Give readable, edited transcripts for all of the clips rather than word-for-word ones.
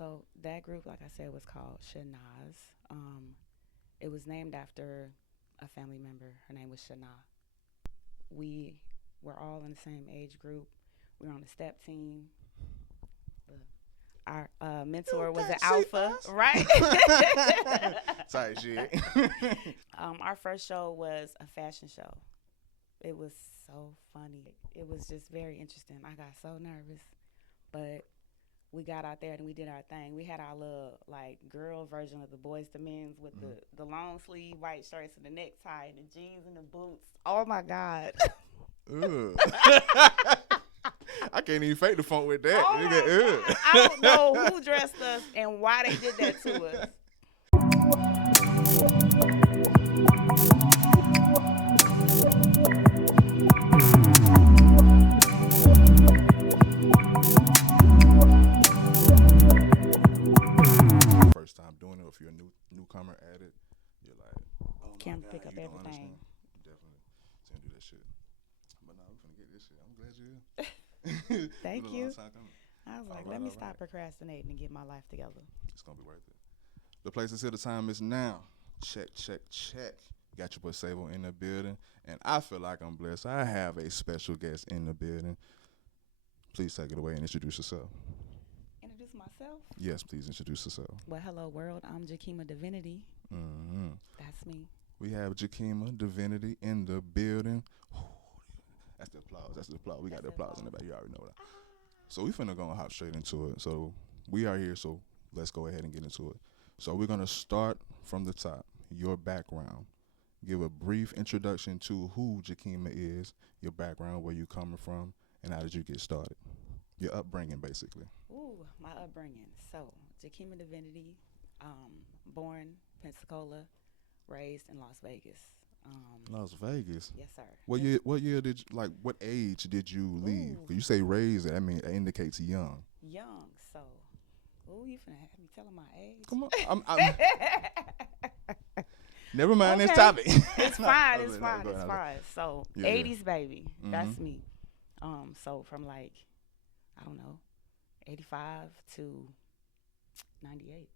So that group, like I said, was called Shanaz. It was named after a family member. Her name was Shana. We were all in the same age group. We were on the step team. Our mentor was an alpha, right? Sorry, shit. Our first show was a fashion show. It was so funny. It was just very interesting. I got so nervous, but we got out there and we did our thing. We had our little like girl version of the boys to men's with the long sleeve white shirts and the necktie and the jeans and the boots. Oh my God. Ugh. I can't even fake the funk with that. Oh my God. I don't know who dressed us and why they did that to us. First time doing it, if you're a newcomer at it, you're like, oh my Can't God, pick up you don't everything. understand. Definitely can't do that shit. But now we're gonna get this shit. I'm glad you're here. Thank Been a you. long time coming. I was like, All let right, me all stop right. procrastinating and get my life together. It's gonna be worth it. The place is here. The time is now. Check, check, check. Got your boy Sable in the building, and I feel like I'm blessed. I have a special guest in the building. Please take it away and introduce yourself. Introduce myself. Yes, please introduce yourself. Well, hello world. I'm Jakima Divinity. Mm-hmm. That's me. We have Jakima Divinity in the building. That's the applause. That's the applause. We got the applause in the back. You already know that. So we finna go and hop straight into it. So we are here, so let's go ahead and get into it. So we're gonna start from the top. Your background. Give a brief introduction to who Jakima is, your background, where you coming from, and how did you get started. Your upbringing, basically. Ooh, my upbringing. So, Jakima Divinity, born Pensacola, raised in Las Vegas. Las Vegas. Yes, sir. What year? What year did you, like? What age did you leave? Ooh. 'Cause you say raised. I mean, it indicates young. Young. So, ooh, you finna have me telling my age? Come on. Never mind this Okay. topic. It's fine. No, It's no, fine. go It's ahead. fine. So, Yeah, 80s baby. That's Mhm. me. So from like, I don't know, 85 to 98,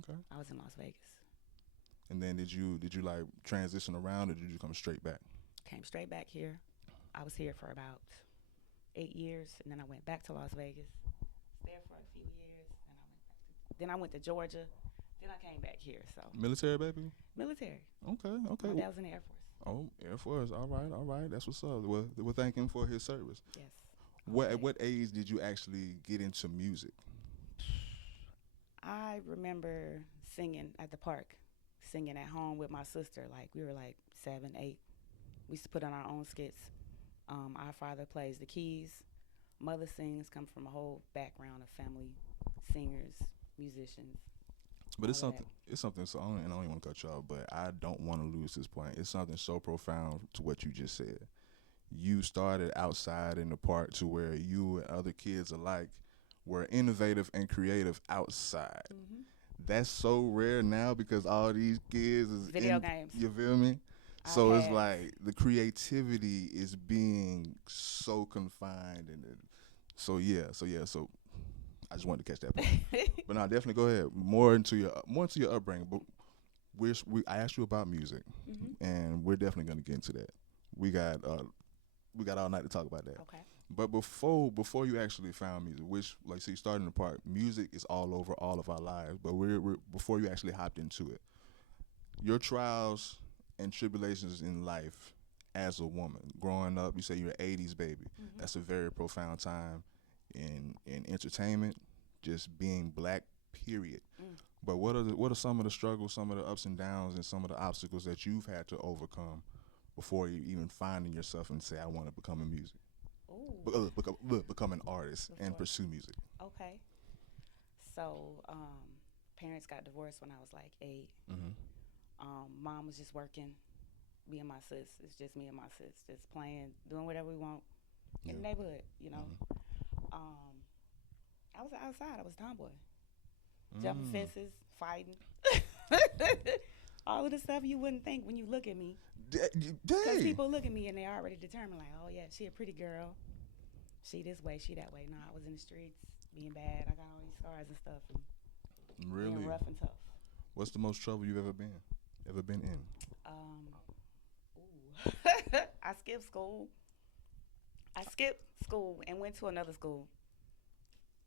Okay. I was in Las Vegas. And then did you like transition around, or did you come straight back? Came straight back here. I was here for about 8 years, and then I went back to Las Vegas. There for a few years, and then I went to Georgia. Then I came back here. So Military, baby. military. Okay. Okay. My dad was in the Air Force. Oh, Air Force. All right. All right. That's what's up. Well, we're thanking for his service. Yes. What Okay. At what age did you actually get into music? I remember singing at the park, singing at home with my sister. Like we were like 7, 8. We used to put on our own skits. Our father plays the keys. Mother sings. Come from a whole background of family singers, musicians. But it's all of something. It's something. So and I don't even want to cut you off, but I don't want to lose this point. It's something so profound to what you just said. You started outside in the park to where you and other kids alike were innovative and creative outside. that. That's so rare now because all these kids is Video games. You feel me? I So it's have. like the creativity is being so confined, and so I just wanted to catch that point. But now definitely go ahead more into your upbringing. But I asked you about music, and we're definitely gonna get into that. We got all night to talk about that. Okay. But before you actually found music, which like so you started in the park, music is all over all of our lives. But we're before you actually hopped into it, your trials and tribulations in life as a woman growing up. You say you're an '80s baby. That's a very profound time in entertainment, just being black. Period. But what are some of the struggles, some of the ups and downs, and some of the obstacles that you've had to overcome before you even finding yourself and say, I want to become a music, become an artist and pursue music? Okay. So, parents got divorced when I was like 8. Mom was just working. Me and my sis. It's just me and my sis, just playing, doing whatever we want in the neighborhood. You know. I was outside. I was a tomboy, jumping fences, fighting, all of the stuff you wouldn't think when you look at me. Because people look at me and they already determined, like, oh yeah, she a pretty girl. She this way, she that way. No, I was in the streets being bad. I got all these scars and stuff. And being Really? rough and tough. What's the most trouble you've ever been? Ever been in? Um, ooh. I skipped school. I skipped school and went to another school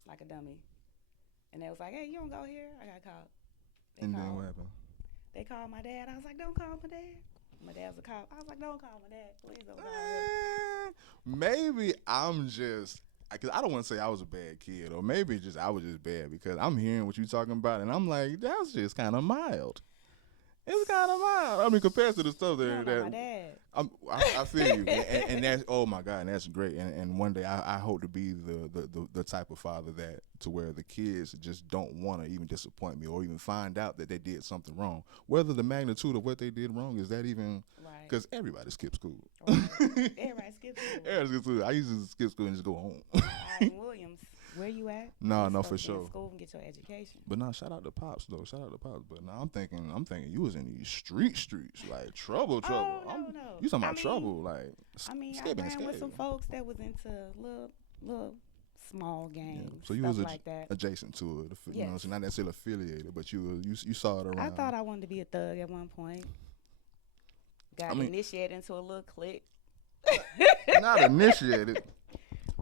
like a dummy. And they was like, "Hey, you don't go here." I got called. They And then what called. happened? They called my dad. I was like, "Don't call my dad." My dad was a cop. I was like, "Don't call my dad. Please don't call him." Maybe I'm just because I don't want to say I was a bad kid, or maybe just I was just bad because I'm hearing what you're talking about, and I'm like, that's just kind of mild. It's kind of mild. I mean, compared to the stuff You that don't know my dad. I feel you, and that's oh my god, and that's great. And one day I hope to be the type of father that to where the kids just don't want to even disappoint me or even find out that they did something wrong. Whether the magnitude of what they did wrong is that even Right. because everybody skips school. Right. Everybody skips school. Everybody skips school. I used to skip school and just go home. All right, Williams, where you at? No, You no, for supposed to be in sure. school and get your education. But no, shout out to pops though. Shout out to pops. But now I'm thinking you was in these streets, like trouble. Oh no. You talking I about mean, trouble, like I ran with some folks that was into little small Yeah. games, So you stuff was like that. adjacent to it. You know, Yes. so not necessarily affiliated, but you saw it around. I thought I wanted to be a thug at one point. Got initiated into a little clique. Not initiated.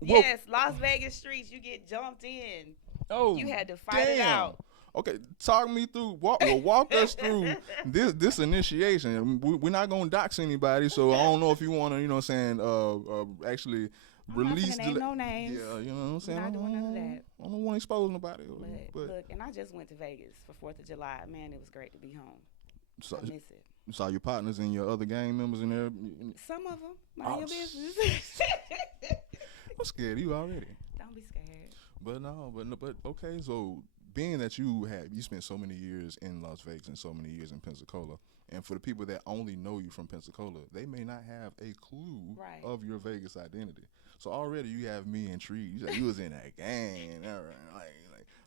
Yes, Las Vegas streets. You get jumped in. Oh, You had to fight it out. Okay, talk me through. Walk us through this initiation. We're not gonna dox anybody, so I don't know if you want to, you know, what I'm saying, actually I'm release. not gonna name no names. Yeah, you know what I'm saying. We're not doing none of that. I don't want to expose nobody. But look, and I just went to Vegas for 4th of July. Man, it was great to be home. So, I miss it. saw your partners and your other gang members in there. Some of them, mind your business. I'm scared of you already. Don't be scared. But no, but okay. So being that you spent so many years in Las Vegas and so many years in Pensacola, and for the people that only know you from Pensacola, they may not have a clue Right. of your Vegas identity. So already you have me intrigued. You was in that gang,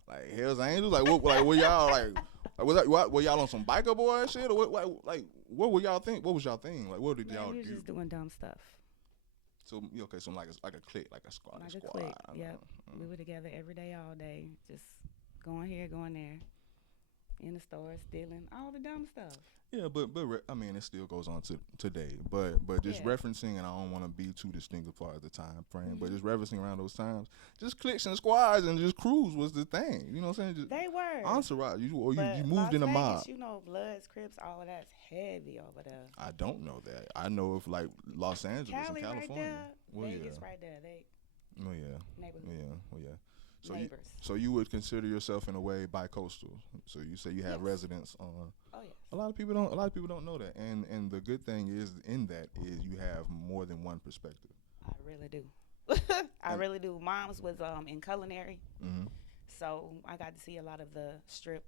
like Hell's Angels. Like what were y'all like? Were y'all on some biker boy shit, or what were y'all think? What was y'all thing? Like what did y'all We were do? just doing dumb stuff. So okay, so like a clique, like a squad, Like a a squad. clique. Yep. We were together every day, all day, just going here, going there, in the store, stealing, all the dumb stuff. Yeah, but I mean, it still goes on to today. But just Yeah. referencing, and I don't want to be too distinct as far as the time frame, but Mhm. just referencing around those times, just cliques and squads and just crews was the thing. You know what I'm saying? Just They were. entourage. You But moved Las in a Vegas, mob. you know, Bloods, Crips, all of that's heavy over there. I don't know that. I know of like Los Angeles Cali and right California. there, Well, Vegas yeah. right there. They Oh yeah. neighborhood Yeah. So neighbors. so you would consider yourself in a way bi-coastal. So you say you have Yes. residence on. Oh yes. A lot of people don't know that, and the good thing is in that is you have more than one perspective. I really do. I really do. Mom's was in culinary, Mm-hmm. so I got to see a lot of the strip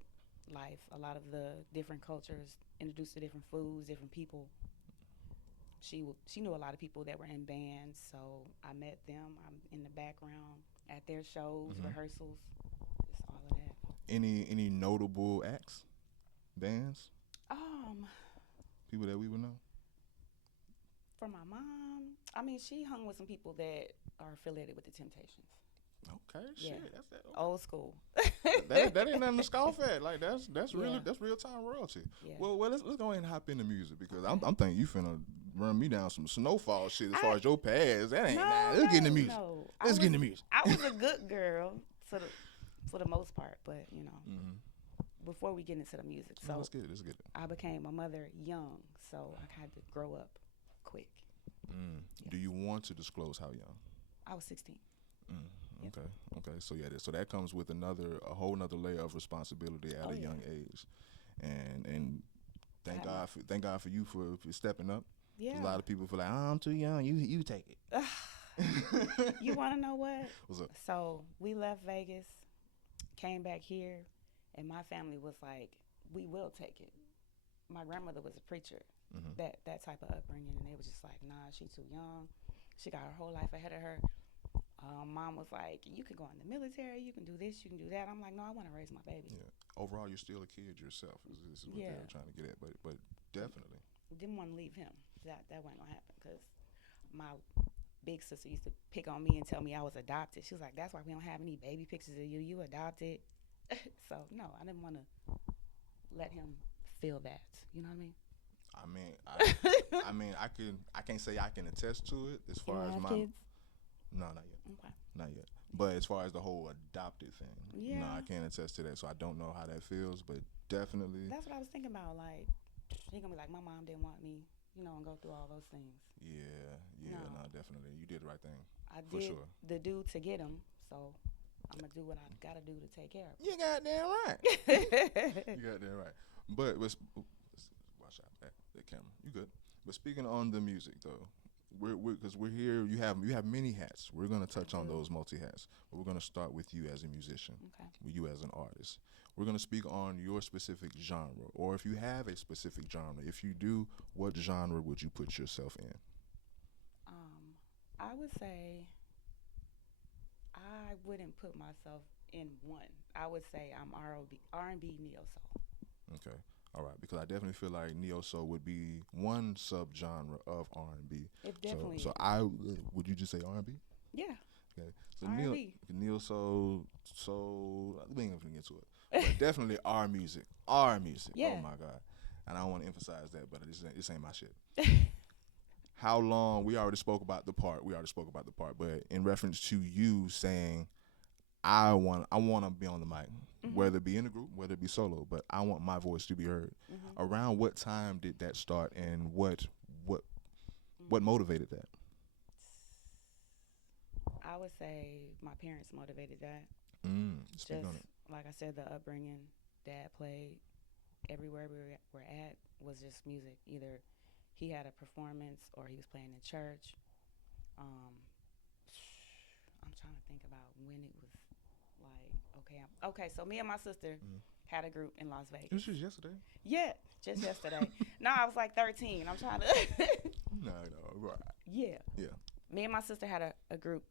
life, a lot of the different cultures, introduced to different foods, different people. She knew a lot of people that were in bands, so I met them. I'm in the background at their shows, Mhm. rehearsals, just all of that. Any notable acts, bands, Um, people that we would know? for my mom, I mean, she hung with some people that are affiliated with the Temptations. Okay, Yeah. shit, that's that. Old school. That ain't nothing to scoff at. Like that's really Yeah. that's real time royalty. Yeah. Well, let's go ahead and hop into music because Okay. I'm thinking you finna run me down some snowfall shit as far I- as your past. That ain't No, nah. Let's get into music. no. Let's get into music. I was a good girl for the most part, but you know, Mm-hmm. before we get into the music, so Let's get it. Let's get it. I became a mother young, so I had to grow up quick. Yeah. Do you want to disclose how young? I was 16. Yep. Okay. So yeah, so that comes with a whole nother layer of responsibility at Oh, a yeah. young age, and thank Had God for you for stepping up. Yeah. A lot of people feel like I'm too young. You take it. You want to know what? What's up? So we left Vegas, came back here, and my family was like, "We will take it." My grandmother was a preacher, Mhm. that type of upbringing, and they was just like, "Nah, she's too young. She got her whole life ahead of her." Mom was like, "You can go in the military. You can do this. You can do that." I'm like, "No, I want to raise my baby." Yeah. Overall, you're still a kid yourself. This is what Yeah. they're trying to get at, but definitely. Didn't want to leave him. That wasn't gonna happen because my big sister used to pick on me and tell me I was adopted. She was like, "That's why we don't have any baby pictures of you. You adopted." So no, I didn't want to let him feel that. You know I mean, what I mean? I mean, I can't say I can attest to it as You far don't as have my kids? no, not yet, Okay. not yet. But as far as the whole adopted thing, no, Yeah, I can't attest to that. So I don't know how that feels, but definitely, that's what I was thinking about. Like, he gonna be like, my mom didn't want me, and go through all those things. yeah, yeah, No, no, definitely, you did the right thing I for did sure. the do to get him, so I'm gonna do what I gotta do to take care You got damn right. of him. You got that right. But let's watch out that camera. You good? But speaking on the music though, we're here. You have many hats. We're gonna touch I on do. those multi hats. But we're gonna start with you as a musician, Okay. with you as an artist. We're gonna speak on your specific genre, or if you have a specific genre. If you do, what genre would you put yourself in? I would say I wouldn't put myself in one. I would say I'm R&B neo soul. Okay. All right, because I definitely feel like neo soul would be one subgenre of R and B. It So, definitely so is. I would you just say R and B? Yeah, Okay. So R&B. neo soul. We ain't gonna get to it, but definitely our music, our music. Oh Yeah. my god! And I don't want to emphasize that, but this ain't my shit. How long? We already spoke about the part. But in reference to you saying, I want to be on the mic, Mhm. whether it be in a group, whether it be solo, but I want my voice to be heard. Mhm. Around what time did that start, and what Mm. what motivated that? I would say my parents motivated that. Speak Just on it. like I said, the upbringing. Dad played everywhere were at was just music. Either he had a performance or he was playing in church. Um, I'm trying to think about when it was like okay. So me and my sister Mm. had a group in Las It was Vegas. just yesterday. Yeah, just yesterday. No, I was like 13. I'm trying to. No, no, right. Yeah, Yeah. me and my sister had a group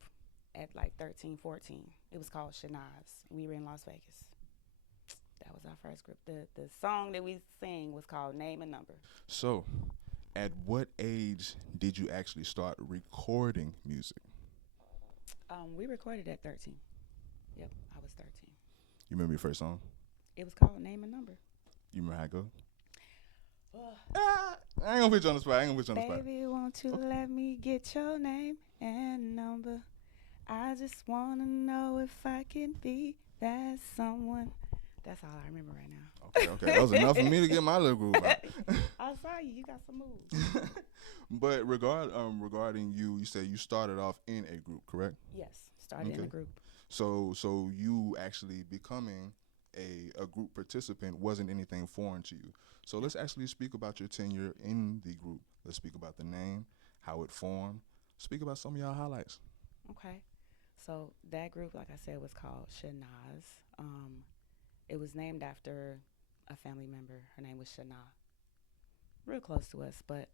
at like 13, 14. It was called Shanaz. We were in Las Vegas. That was our first group. The song that we sang was called Name and Number. So, at what age did you actually start recording music? We recorded at 13. Yep, I was 13. You remember your first song? It was called Name and Number. You remember how it go? Ugh. I ain't gonna put you on the spot. I ain't gonna put you on the spot. Baby, won't you Okay. let me get your name and number? I just wanna know if I can be that someone. That's all I remember right now. Okay. That was enough for me to get my little groove out. I saw you. You got some moves. But regarding you, you said you started off in a group, correct? Yes, started in a Okay. group. So you actually becoming a group participant wasn't anything foreign to you. So let's actually speak about your tenure in the group. Let's speak about the name, how it formed. Speak about some of y'all highlights. Okay. So that group, like I said, was called Shanaz. It was named after a family member. Her name was Shana. Real close to us, but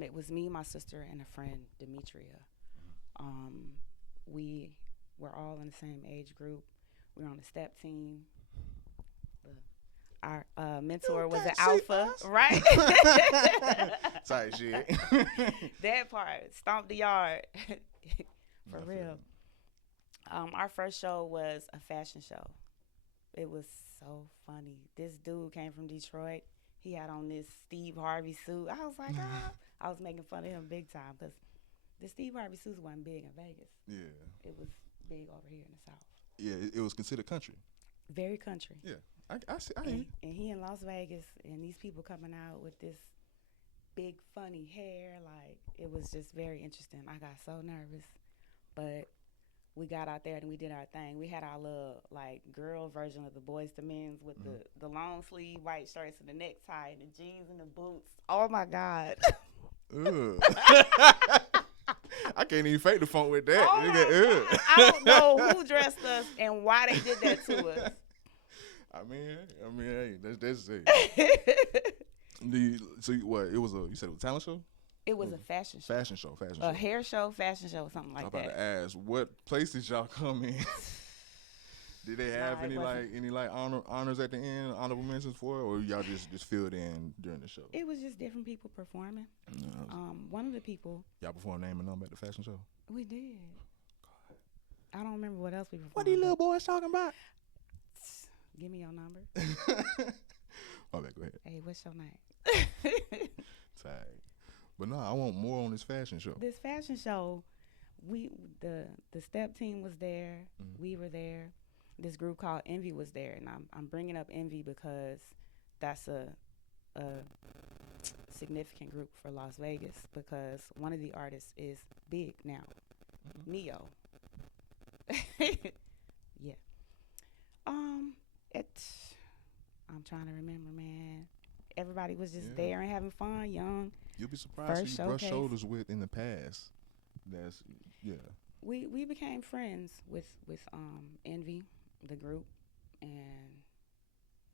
it was me, my sister, and a friend, Demetria. Um, we were all in the same age group. We were on the step team. The, our mentor was an alpha, right? Tight shit. That part, stomp the yard, for I feel real. Our first show was a fashion show. It was so funny. This dude came from Detroit. He had on this Steve Harvey suit. I was like, ah. I was making fun of him big time because the Steve Harvey suits wasn't big in Vegas. Yeah. It was big over here in the South. Yeah, it was considered country. Very country. Yeah. I see. I hear you. And he in Las Vegas, and these people coming out with this big funny hair. Like, it was just very interesting. I got so nervous, but we got out there and we did our thing. We had our little like girl version of the Boys to Men's with the long sleeve white shirts and the necktie and the jeans and the boots. Oh my God. Ugh. I can't even fake the funk with that. Oh my God. I don't know who dressed us and why they did that to us. I mean, hey, that's it. What? It was you said it was a talent show? It was a fashion show. Fashion show. A hair show, fashion show, something I'm like about that. to ask, what place did y'all come in? Did they have Nah, it wasn't. any honors at the end, honorable mentions for it, or y'all just filled in during the show? It was just different people performing. No. One of the people Y'all performed Name and Number at the fashion show? we did. I don't remember what else we performed. What these little boys talking about? Give me your number. My bad, go ahead. Hey, what's your name? Tag. But no, I want more on this fashion show. This fashion show, we the step team was there. Mm-hmm. We were there. This group called Envy was there, and I'm bringing up Envy because that's a significant group for Las Vegas because one of the artists is big now, Neo. Yeah. Um, it. I'm trying to remember, man. Everybody was just Yeah. there and having fun, young. You'll be surprised who First you brush showcase. shoulders with in the past. That's yeah. We became friends with Envy, the group, and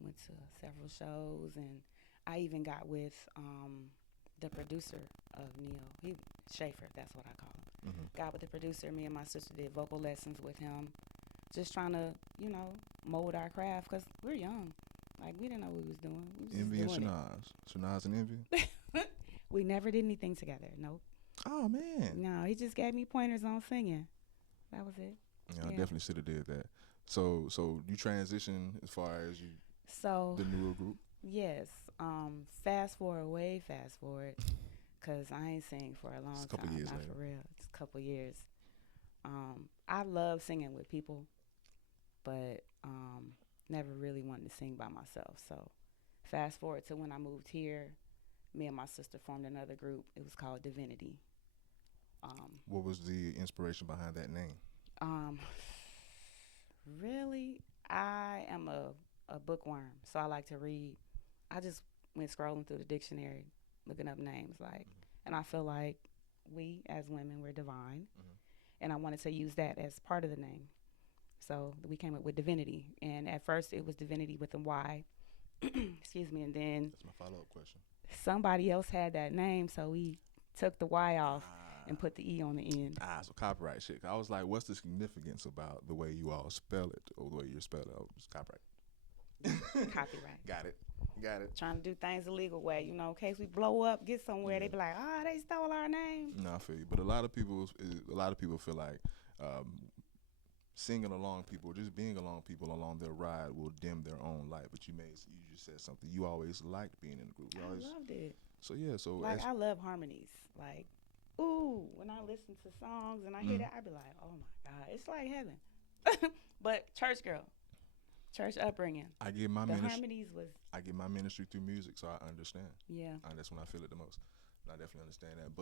went to several shows, and I even got with the producer of Neo. He Schaefer, that's what I call him. Mm-hmm. Got with the producer. Me and my sister did vocal lessons with him, just trying to mold our craft because we're young. Like we didn't know what we was doing. We was Envy and just doing Shanaz and Envy. it. We never did anything together. Nope. Oh man. No, he just gave me pointers on singing. That was it. Yeah, I Yeah. definitely should have did that. So you transition as far as you So the newer group. yes, way fast forward, cause I ain't sing for a long It's a couple time. years Not later. for real. It's a couple years. I love singing with people, but never really wanted to sing by myself. So fast forward to when I moved here, me and my sister formed another group. It was called Divinity. What was the inspiration behind that name? Um, really, I am a bookworm, so I like to read. I just went scrolling through the dictionary, looking up names, and I feel like we as women we're divine, and I wanted to use that as part of the name. So we came up with Divinity, and at first it was Divinity with a Y. Excuse me, and then That's my follow-up question. somebody else had that name, so we took the Y off and put the E on the end. So copyright shit. I was like, what's the significance about the way you all spell it or the way you spell it? Oh, it's copyright. Copyright. Got it. Trying to do things the legal way, in case we blow up, get somewhere, they be like, they stole our name. No, I feel you. But a lot of people feel like singing along people, just being along people along their ride will dim their own light. But you just said something. You always liked being in a group. I loved it. So yeah, I love harmonies. Like, ooh, when I listen to songs and I hear that, I be like, oh my God, it's like heaven. But church girl, church upbringing. I get my harmonies was. I get my ministry through music, so I understand. Yeah. That's when I feel it the most. And I definitely understand that.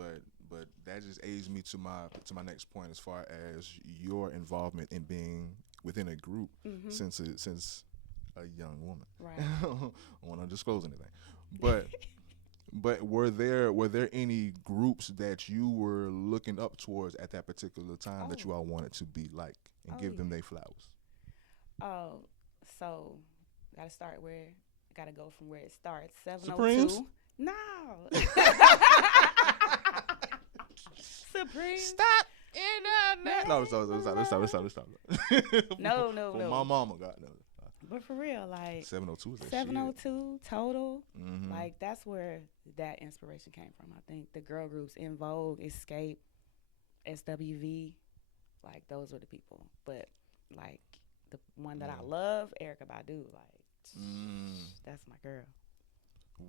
But that just aids me to my next point as far as your involvement in being within a group since a young woman. Right. I don't want to disclose anything, but. But were there any groups that you were looking up towards at that particular time that you all wanted to be like and give them their flowers? Oh, so gotta go from where it starts. 702. Supremes? No. Supreme. Stop in that. No, stop. No. My mama got no. But for real, like 702 is that 702 total. Mm-hmm. Like that's where that inspiration came from. I think the girl groups In Vogue, Escape, SWV, like those were the people. But like the one that I love, Erykah Badu, like that's my girl.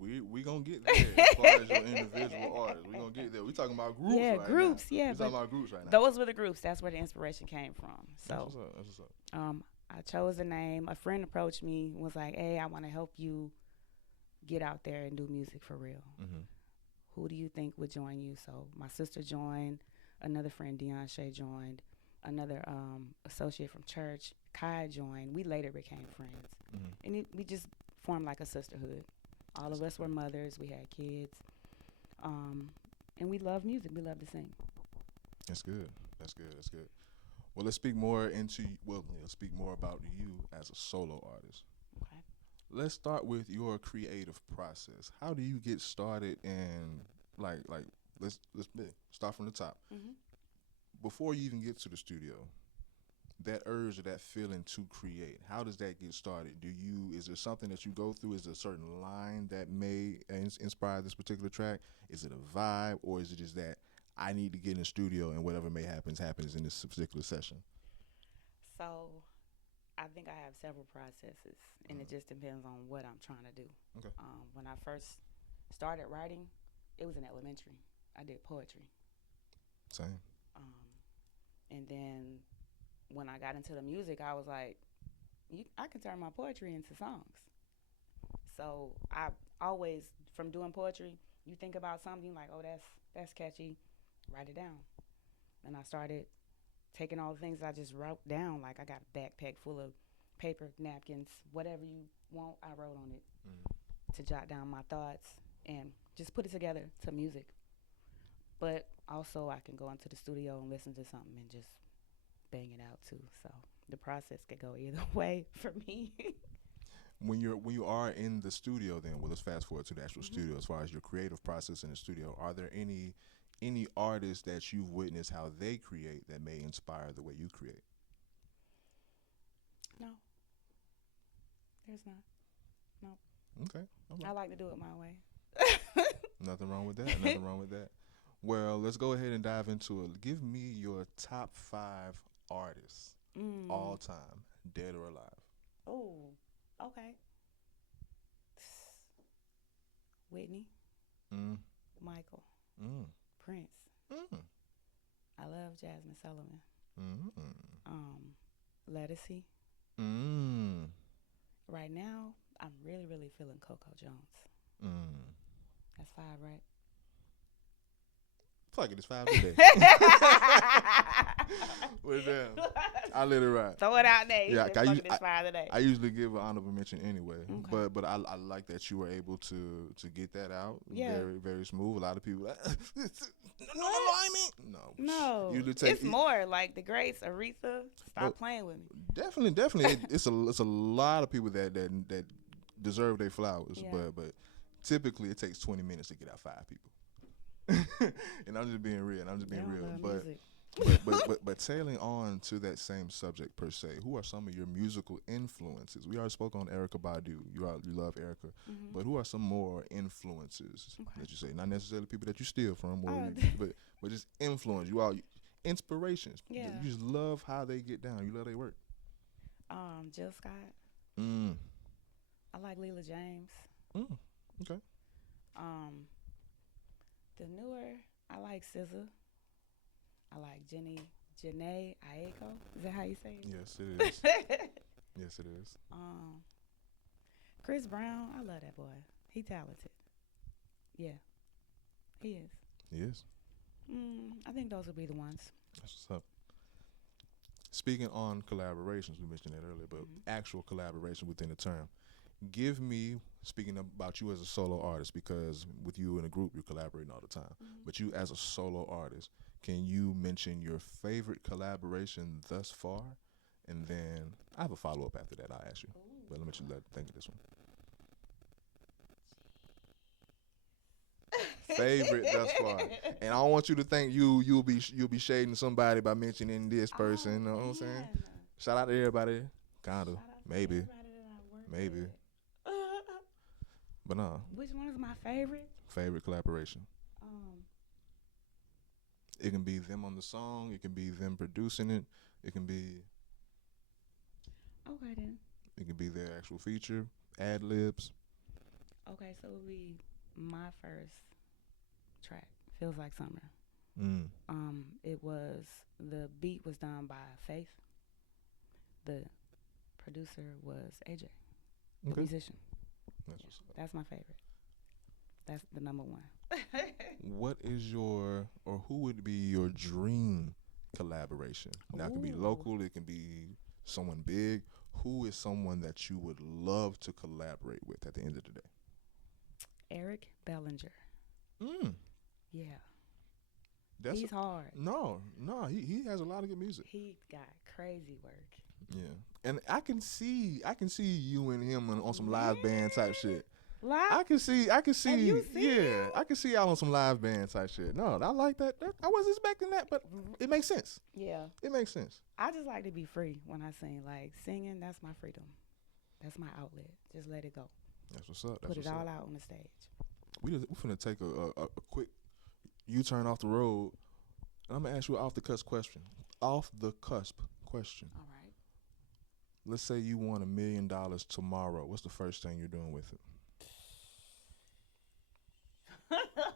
We gonna get there as far as your individual artists. We gonna get there. We talking about groups right groups, now. yeah. We talking about groups right now. Those were the groups. That's where the inspiration came from. So That's what's up. I chose a name. A friend approached me and was like, hey, I want to help you get out there and do music for real. Mm-hmm. Who do you think would join you? So my sister joined. Another friend, Deion Shay, joined. Another associate from church, Kai, joined. We later became friends. Mm-hmm. And we just formed like a sisterhood. All of us were mothers. We had kids. And we love music. We love to sing. That's good. Well, let's speak more about you as a solo artist. Okay. Let's start with your creative process. How do you get started and like let's start from the top. Mm-hmm. Before you even get to the studio, that urge or that feeling to create, how does that get started? Is there something that you go through? Is there a certain line that may inspire this particular track? Is it a vibe, or is it just that I need to get in the studio and whatever may happens in this particular session? So I think I have several processes, and it just depends on what I'm trying to do. Okay. When I first started writing, it was in elementary. I did poetry, Same. um, and then when I got into the music, I was like, I can turn my poetry into songs. So I always, from doing poetry, you think about something like, oh, that's catchy, write it down. And I started taking all the things I just wrote down. Like I got a backpack full of paper, napkins, whatever you want, I wrote on it Mm. to jot down my thoughts and just put it together to music. But also, I can go into the studio and listen to something and just bang it out too. So the process could go either way for me. When you are in the studio, then well, let's fast forward to the actual Mhm. studio. As far as your creative process in the studio, are there any artists that you've witnessed how they create that may inspire the way you create? No, there's not. No, Okay, all I right. like to do it my way. Nothing wrong with that. Nothing wrong with that. Well, let's go ahead and dive into it. Give me your top 5 artists Mm. all time, dead or alive. Oh, okay. Whitney, Mm, Michael, mm, Prince. mm, I love Jasmine Sullivan. mm, Lettucey. mm, Right now, I'm really, really feeling Coco Jones. mm. That's 5, right? Fuck it, it's 5 today. Well, damn. I let it ride. Throw it out there. You Yeah, said I, fuck us- it, it's 5 today. I usually give an honorable mention anyway, Okay. but I like that you were able to get that out. Yeah. Very very smooth. A lot of people like, no alignment. No, No, usually take it's more like the greats. Aretha, stop Oh. playing with me. definitely. It's a lot of people that deserve their flowers, Yeah. but typically it takes 20 minutes to get out 5 people. And I'm just being real. And I'm just They being don't real, love but. music. But tailing on to that same subject per se, who are some of your musical influences? We already spoke on Erica Badu. You love Erica, Mhm. but who are some more influences Okay. that you say? Not necessarily people that you steal from, or Oh. but just influence. You all inspirations. Yeah. You just love how they get down. You love their work. Jill Scott. Mm. I like Leela James. Mm. Okay. Um, the newer, I like SZA. I like Janae Aiko. Is that how you say it? Yes, it is. Yes, it is. Chris Brown. I love that boy. He talented. Yeah, he is. Yes. I think those would be the ones. That's what's up. Speaking on collaborations, we mentioned that earlier, but Mhm. actual collaboration within the term. Give me, speaking about you as a solo artist, because with you in a group, you're collaborating all the time. Mhm. But you as a solo artist, can you mention your favorite collaboration thus far? And then I have a follow up after that. I'll ask you. But let me think of this one. Favorite thus far, and I don't want you to think you'll be shading somebody by mentioning this person. You know what I'm saying? Man. Shout out to everybody. Kinda, Shout out to maybe, everybody that I work maybe. with. But nah. Which one is my favorite? Favorite collaboration. Um, It can be them on the song. It can be them producing it. It can be okay then. their actual feature, ad libs. Okay, so it would be my first track. Feels like summer. Mm. It was the beat was done by Faith. The producer was AJ, the Okay. musician. That's what's up. That's my favorite. That's the number one. What is your, or who would be your dream collaboration? Now it can be Ooh. local. It can be someone big. Who is someone that you would love to collaborate with at the end of the day? Eric Bellinger. Mm. Yeah, That's he's hard. no. He has a lot of good music. He got crazy work. Yeah, and I can see you and him on some live band type shit. Live? I can see. Have you seen Yeah, him? I can see y'all on some live band type shit. No, I like that. I wasn't expecting that, but it makes sense. Yeah. It makes sense. I just like to be free when I sing. Like singing, that's my freedom. That's my outlet. Just let it go. That's what's up. That's Put what's it all up. out on the stage. We finna take a quick U-turn off the road, and I'm gonna ask you an off the cusp question. Off the cusp question. All right. let's say you won $1 million tomorrow. What's the first thing you're doing with it?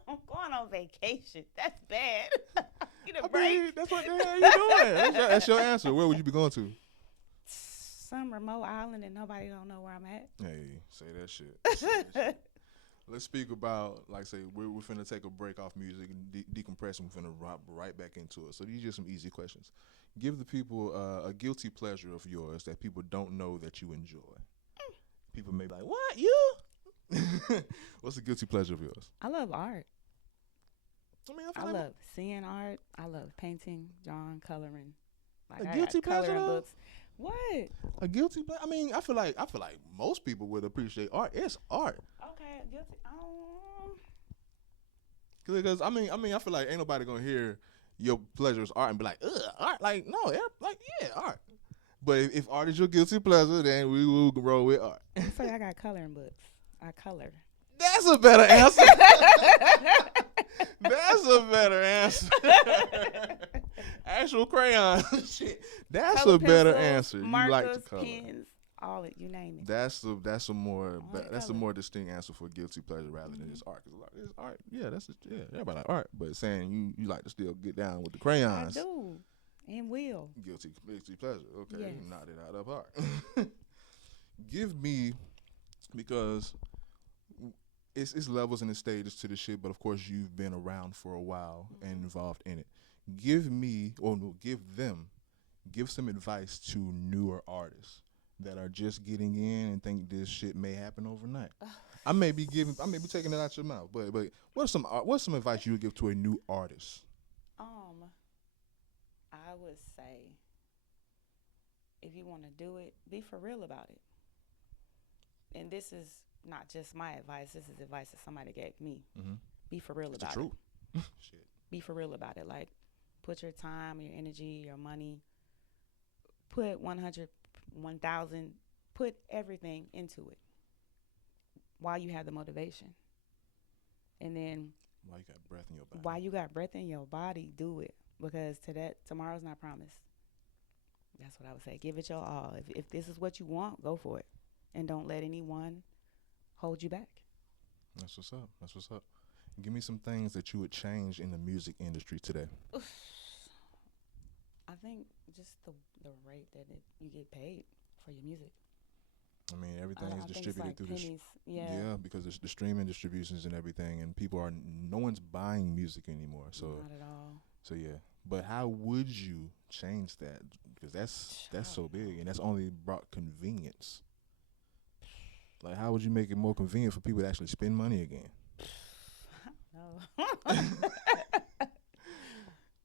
I'm going on vacation. That's bad. Get a I break. mean, that's what the hell you doing. That's your answer. Where would you be going to? Some remote island and nobody don't know where I'm at. Hey, say that shit. Say that shit. Let's speak about, like, say, we're finna take a break off music and decompress, and we're finna drop right back into it. So these are just some easy questions. Give the people a guilty pleasure of yours that people don't know that you enjoy. People may be like, what, you? What's a guilty pleasure of yours? I love art. I mean, I love seeing art. I love painting, drawing, coloring. Like A I guilty got coloring pleasure? books. What? A guilty pleasure? I mean, I feel like most people would appreciate art. It's art. Okay, guilty. Because I feel like ain't nobody gonna hear your pleasure is art and be like, ugh, art. Like, no, like, yeah, art. But if art is your guilty pleasure, then we will roll with art. Say I got coloring books. I color. That's a better answer. That's a better answer. Actual crayon. Shit. That's Color a better pencils, answer. Markers, You like to color. pens, all it. You name it. That's a more I like that's a color. more distinct answer for guilty pleasure rather than just art. 'Cause it's art. Yeah, everybody like art. But saying you like to still get down with the I crayons. do, and will. Guilty pleasure. Okay, Yes. you knocked it out of art. Give me, because it's levels and it's stages to the shit, but of course you've been around for a while and involved in it. Give some advice to newer artists that are just getting in and think this shit may happen overnight. I may be taking it out your mouth, but what's some advice you would give to a new artist? I would say, if you want to do it, be for real about it. And this is not just my advice. This is advice that somebody gave me. Mm-hmm. Be for real It's about the truth. it. Shit. Be for real about it. Like, put your time, your energy, your money. Put 100, 1,000. Put everything into it while you have the motivation. And then While you got breath in your body. while you got breath in your body, do it. Because tomorrow's not promised. That's what I would say. Give it your all. If this is what you want, go for it. And don't let anyone hold you back. That's what's up. Give me some things that you would change in the music industry today. I think just the rate that you get paid for your music. I mean, everything I is think it's distributed like through pennies. yeah, because the streaming distributions and everything, and no one's buying music anymore. So Not at all. So yeah, but how would you change that? Because that's so big, and that's only brought convenience. Like, how would you make it more convenient for people to actually spend money again? No.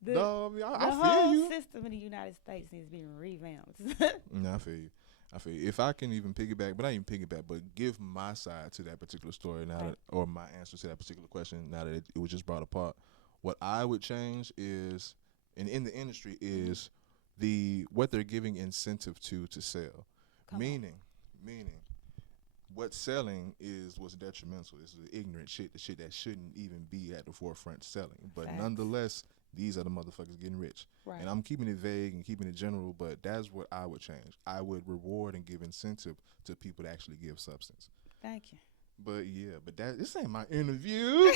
No, I mean, I the feel whole you. system in the United States needs to be revamped. No, I feel you. If I can even piggyback, but not even piggyback, but give my side to that particular story now, or my answer to that particular question now that it was just brought apart. What I would change is, and in the industry, is what they're giving incentive to sell. Meaning, what's selling is what's detrimental. This is ignorant shit, the shit that shouldn't even be at the forefront selling. But Facts. Nonetheless, these are the motherfuckers getting rich. Right. And I'm keeping it vague and keeping it general, but that's what I would change. I would reward and give incentive to people to actually give substance. Thank you. But yeah, this ain't my interview.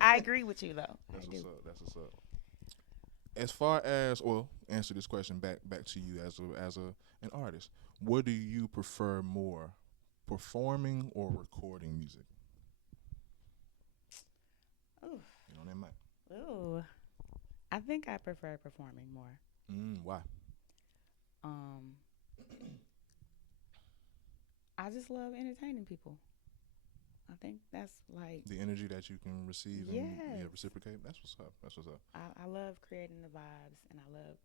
I agree with you though. That's what's up. As far as, answer this question back to you as an artist. What do you prefer more, performing or recording music? Ooh. You know that mic. Ooh. I think I prefer performing more. Why? I just love entertaining people. I think that's like The energy that you can receive and reciprocate. That's what's up. I love creating the vibes, and I love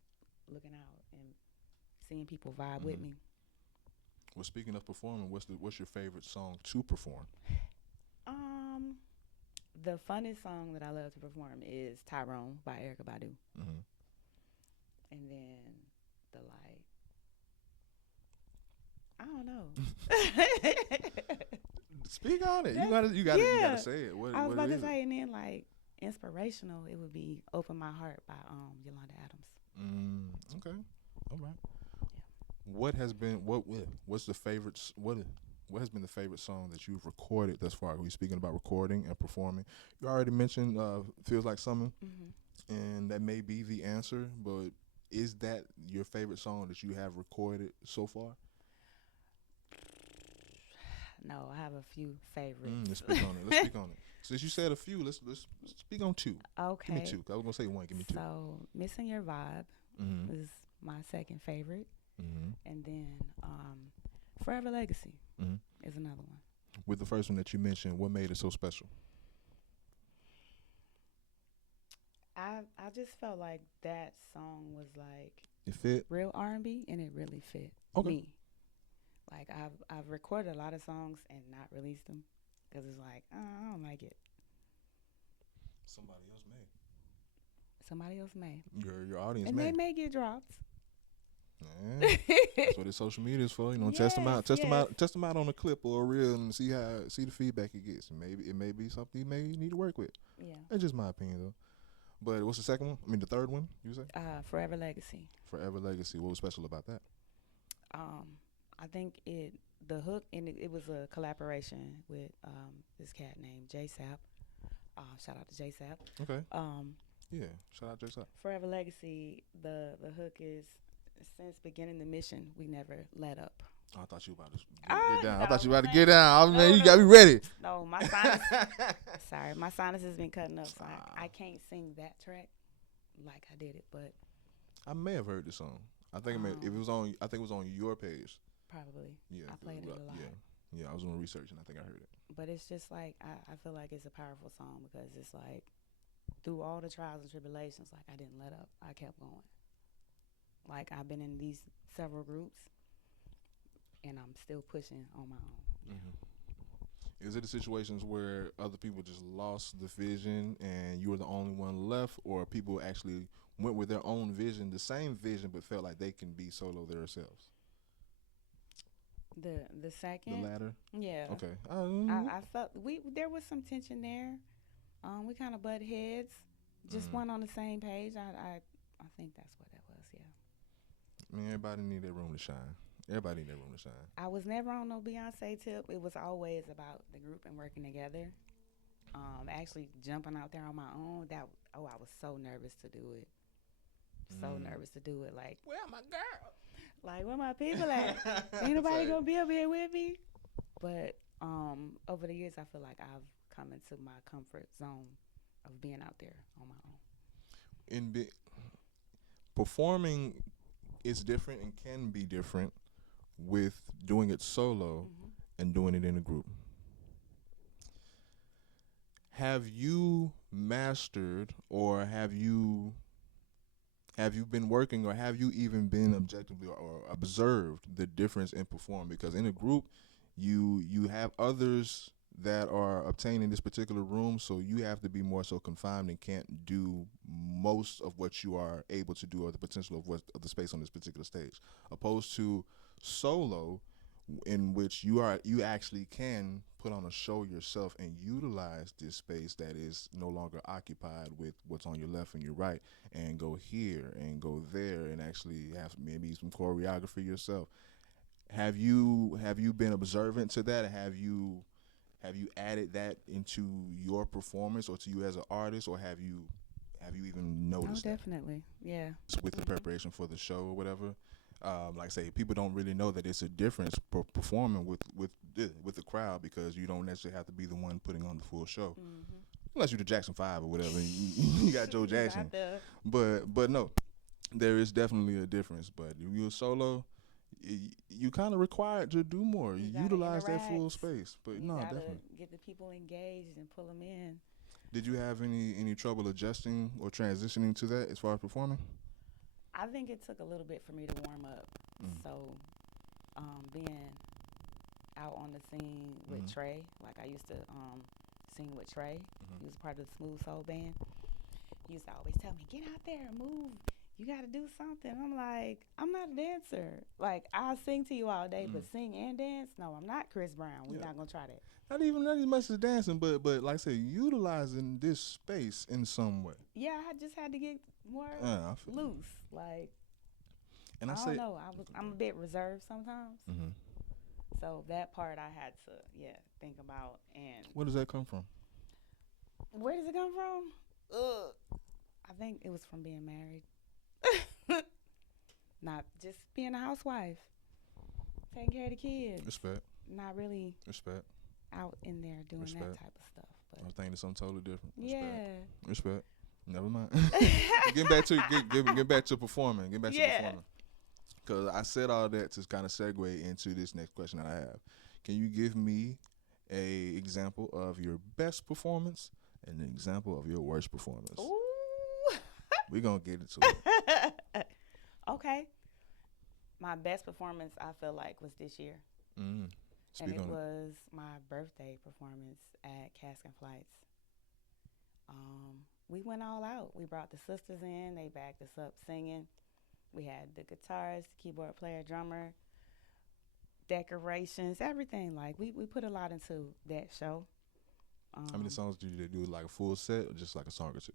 looking out and seeing people vibe with me. Well, speaking of performing, what's your favorite song to perform? The funnest song that I love to perform is Tyrone by Erykah Badu. Mm-hmm. And then I don't know. Speak on it. You gotta say it. What, I was what about is to say, it? and then inspirational, it would be "Open My Heart" by Yolanda Adams. Okay, all right. What has been what's the favorites what has been the favorite song that you've recorded thus far? We speaking about recording and performing. You already mentioned "Feels Like Summer," Hmm. and that may be the answer. But is that your favorite song that you have recorded so far? No, I have a few favorites. Let's speak on it. Let's speak on it. Since you said a few, let's speak on two. Give me Okay, two. 'Cause I was gonna say one. Give me two. so Missing Your Vibe Mm-hmm. is my second favorite. Mm-hmm. And then Forever Legacy Mm-hmm. is another one. With the first one that you mentioned, what made it so special? I just felt like that song was like It fit. real R&B and it really fit Okay. me. Like I've recorded a lot of songs and not released them because it's like I don't like it. Somebody else may. Somebody else may, Your audience and may. they may get dropped. Yeah. That's what this social media is for. You know, test them Yes, out, test them yes, out, test them out on a clip or a reel, and see the feedback it gets. And maybe it may be something you may need to work with. yeah. That's just my opinion though. But what's the second one? I mean, the third one. You say Forever Legacy. Forever Legacy. What was special about that? I think the hook and it was a collaboration with this cat named J Sap. Shout out to J Sap. Okay. Um, Yeah. Shout out Jason. Forever Legacy. The hook is since beginning the mission we never let up. Oh, I thought you were about to Ah, get down. I no, thought you were about to man. get down. Oh, No, man, you got no. me ready. No, my sinus. Sorry, my sinus has been cutting up, so I can't sing that track like I did it, but I may have heard the song. I think it was on. I think it was on your page. probably Yeah. I played it a lot. Yeah. Yeah. I was doing research and I think I heard it. But it's just like I feel like it's a powerful song because it's like through all the trials and tribulations, like I didn't let up. I kept going. Like I've been in these several groups, and I'm still pushing on my own. Is it the situations where other people just lost the vision and you were the only one left, or people actually went with their own vision, the same vision, but felt like they can be solo themselves? The The second, latter. yeah, Okay. I felt we there was some tension there. We kind of butt heads, just weren't on the same page. I think that's what that was. Yeah. I mean, everybody need their room to shine. Everybody need their room to shine. I was never on no Beyonce tip. It was always about the group and working together. Actually jumping out there on my own. I was so nervous to do it. So nervous to do it. Like, where my girl? Like, where my people at? Ain't nobody gonna be up here with me. But over the years, I feel like I've come into my comfort zone of being out there on my own. Performing is different and can be different with doing it solo Hmm. and doing it in a group. Have you mastered, or have you been working, or have you even been objectively or observed the difference in perform? Because in a group, you have others that are obtaining this particular room, so you have to be more so confined and can't do most of what you are able to do, or the potential of the space on this particular stage, opposed to solo, in which you actually can put on a show yourself and utilize this space that is no longer occupied with what's on your left and your right, and go here and go there and actually have maybe some choreography yourself. Have you been observant to that? Have you added that into your performance or to you as an artist, or have you even Oh, noticed that definitely. Yeah. with the preparation for the show or whatever? Like I say, people don't really know that it's a difference performing with the crowd, because you don't necessarily have to be the one putting on the full show, Mm-hmm. unless you're the Jackson Five or whatever. You got Joe Jackson, but no, there is definitely a difference. But if you're solo, you kind of required to do more. You You gotta utilize that full interact. space. But You no, gotta definitely. get the people engaged and pull them in. Did you have any trouble adjusting or transitioning to that as far as performing? I think it took a little bit for me to warm up. Mm. So, being out on the scene with Mhm. Trey, like I used to sing with Trey. He was part of the Smooth Soul Band. He used to always tell me, "Get out there, move. You got to do something." I'm like, "I'm not a dancer. Like, I'll sing to you all day, but sing and dance? No, I'm not Chris Brown. We're Yeah. not gonna try that." Not as much as dancing, but like I say, utilizing this space in some way. Yeah, I just had to get more I feel you. loose. Like, And I I don't say, know. I'm a bit reserved sometimes. hmm So that part I had to think about. And where does that come from? where does it come from? I think it was from being married. Not just being a housewife, taking care of the kids. Respect, Not really respect, out in there doing that respect. type of stuff. I But was thinking of something totally different. Respect, yeah. respect. Never mind. Get back to performing. Get back to Yeah. performing. Because I said all that to kind of segue into this next question that I have. Can you give me a example of your best performance and an example of your worst performance? Ooh. We're gonna get into it. Okay. My best performance I feel like was this year. Mm. And Speak it on it. was my birthday performance at Cask and Flights. We went all out. We brought the sisters in. They backed us up singing. We had the guitarist, keyboard player, drummer, decorations, everything. Like we put a lot into that show. How many Um, songs did you do? Like a full set or just like a song or two?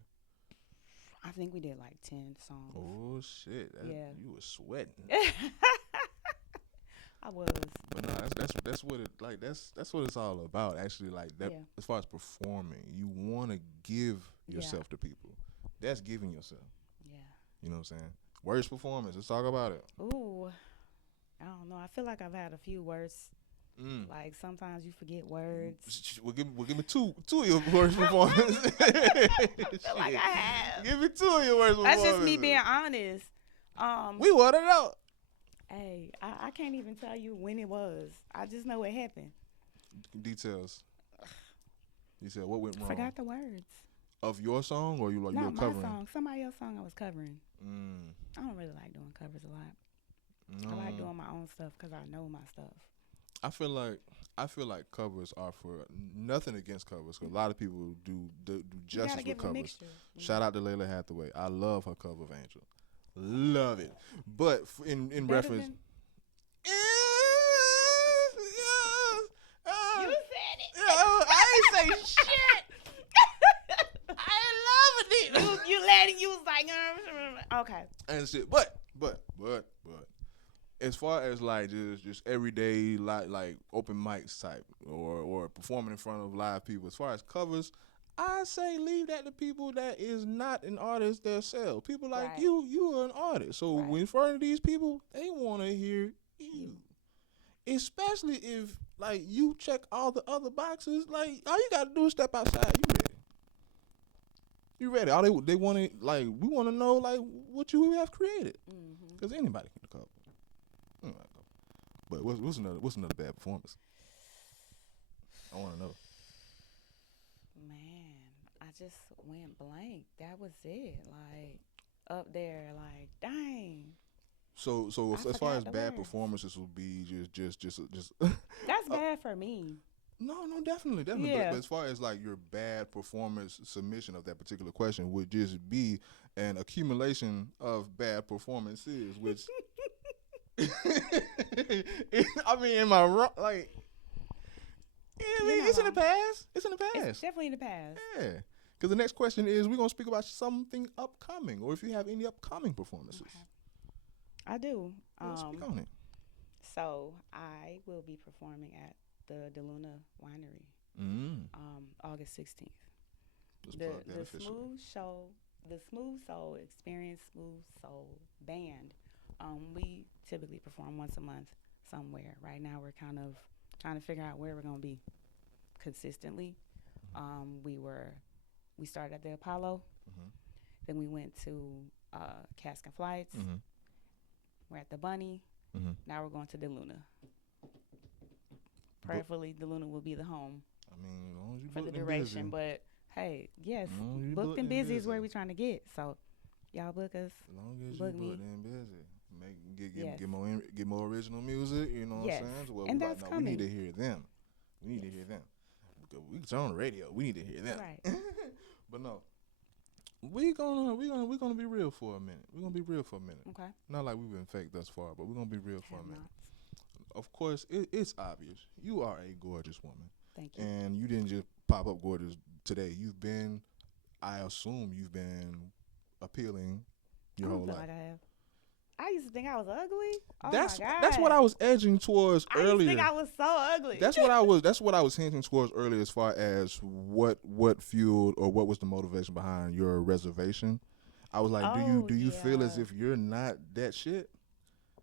I think we did like 10 songs. Oh shit! Yeah. You was sweating. I was. But no, that's what it like. That's what it's all about. Actually, like that. Yeah. As far as performing, you want to give Yeah. yourself to people. That's giving yourself. Yeah. You know what I'm saying? Worst performance. Let's talk about it. Ooh. I don't know. I feel like I've had a few worse. Mm. Like sometimes you forget words. We'll give me two of your worst performances. I feel like I have. Give me two of your worst performances. That's just me being honest. We want it out. Hey, I can't even tell you when it was. I just know it happened. Details. You said what went wrong? Forgot the words. Of your song or you like you Not were my covering? song. Somebody else's song I was covering. Mm. I don't really like doing covers a lot. No. I like doing my own stuff because I know my stuff. I feel like covers are for nothing against covers because a lot of people do You justice gotta with give a covers. mixture. Shout out to Layla Hathaway. I love her cover of Angel. Love it. But in Better reference, than- yeah, You said it. I ain't say shit. I ain't loving it. You letting you was like okay. And shit. But as far as like just everyday like open mics type or performing in front of live people, as far as covers, I say leave that to people that is not an artist themselves. People like Right. you are an artist. So Right. when in front of these people, they want to hear you. Especially if like you check all the other boxes, like all you got to do is step outside. You ready? You ready? All they want to like we want to know like what you have created Mm-hmm. because anybody can cover. Anybody can cover. But what's another bad performance? I want to know. Man, I just went blank. That was it. Like up there, like dang. So I as far forgot as the bad words. performances would be just That's bad for me. no definitely. Yeah. But as far as like your bad performance submission of that particular question would just be an accumulation of bad performances, which I mean, am I wrong? Like, yeah, I mean, You're not it's in the wrong. past. It's in the It's past. definitely in the past. Yeah. Because the next question is, we're gonna speak about something upcoming, or if you have any upcoming performances. Okay. I do. Yeah, speak on it. So I will be performing at the DeLuna Winery Mm. August 16th. Let's The plug that the officially. Smooth Soul Experience Smooth Soul Band. We typically perform once a month somewhere. Right now we're kind of trying to figure out where we're gonna be consistently. We started at the Apollo, Mm-hmm. then we went to Cask and Flights. Mm-hmm. We're at the Bunny. Mm-hmm. Now we're going to DeLuna. Prayerfully, DeLuna will be the home I mean, as long as you for the booked and duration. busy. But hey, yes, As long as you booked and busy is busy. where we're trying to get. So y'all book us. As long as Book you me. booked and busy, Yes. get more original music. You know what Yes. I'm saying? So, well, And we that's like, no, we need to coming. hear them. We need to hear them. We turn on the radio. We need to hear them. Right. But no, we're gonna be real for a minute. We're gonna be real for a minute. Okay. Not like we've been fake thus far, but we're gonna be real for a Have minute. not. Of course, it's obvious. You are a gorgeous woman, Thank you. and you didn't just pop up gorgeous today. I assume you've been appealing your I whole don't feel life. like I have. I used to think I was ugly. Oh my That's what god. I was edging towards I used to think earlier. I was so ugly. That's what I was hinting towards earlier as far as what fueled or what was the motivation behind your reservation. I was like, do you Oh do you feel as yeah. if you're not that shit?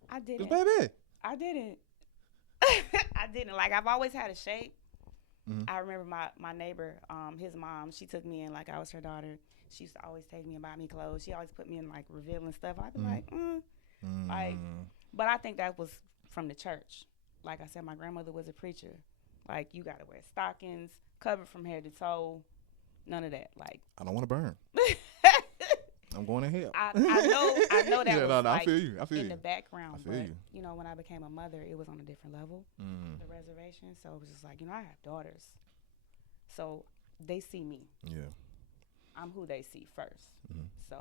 I Cause didn't. baby. I didn't. I didn't. Like I've always had a shape. Mm-hmm. I remember my neighbor, his mom, she took me in like I was her daughter. She used to always take me and buy me clothes. She always put me in like revealing stuff. I'd be like, like, Mm-hmm. but I think that was from the church. Like I said, my grandmother was a preacher. Like you gotta wear stockings, covered from head to toe. None of that. Like I don't want to burn. I'm going to hell. I know that Yeah, was no, I like feel you. I feel in you. the I background. feel But you. when I became a mother, it was on a different level. Mm. The reservation. So it was just like, I have daughters. So they see me. Yeah. I'm who they see first. Mm-hmm. So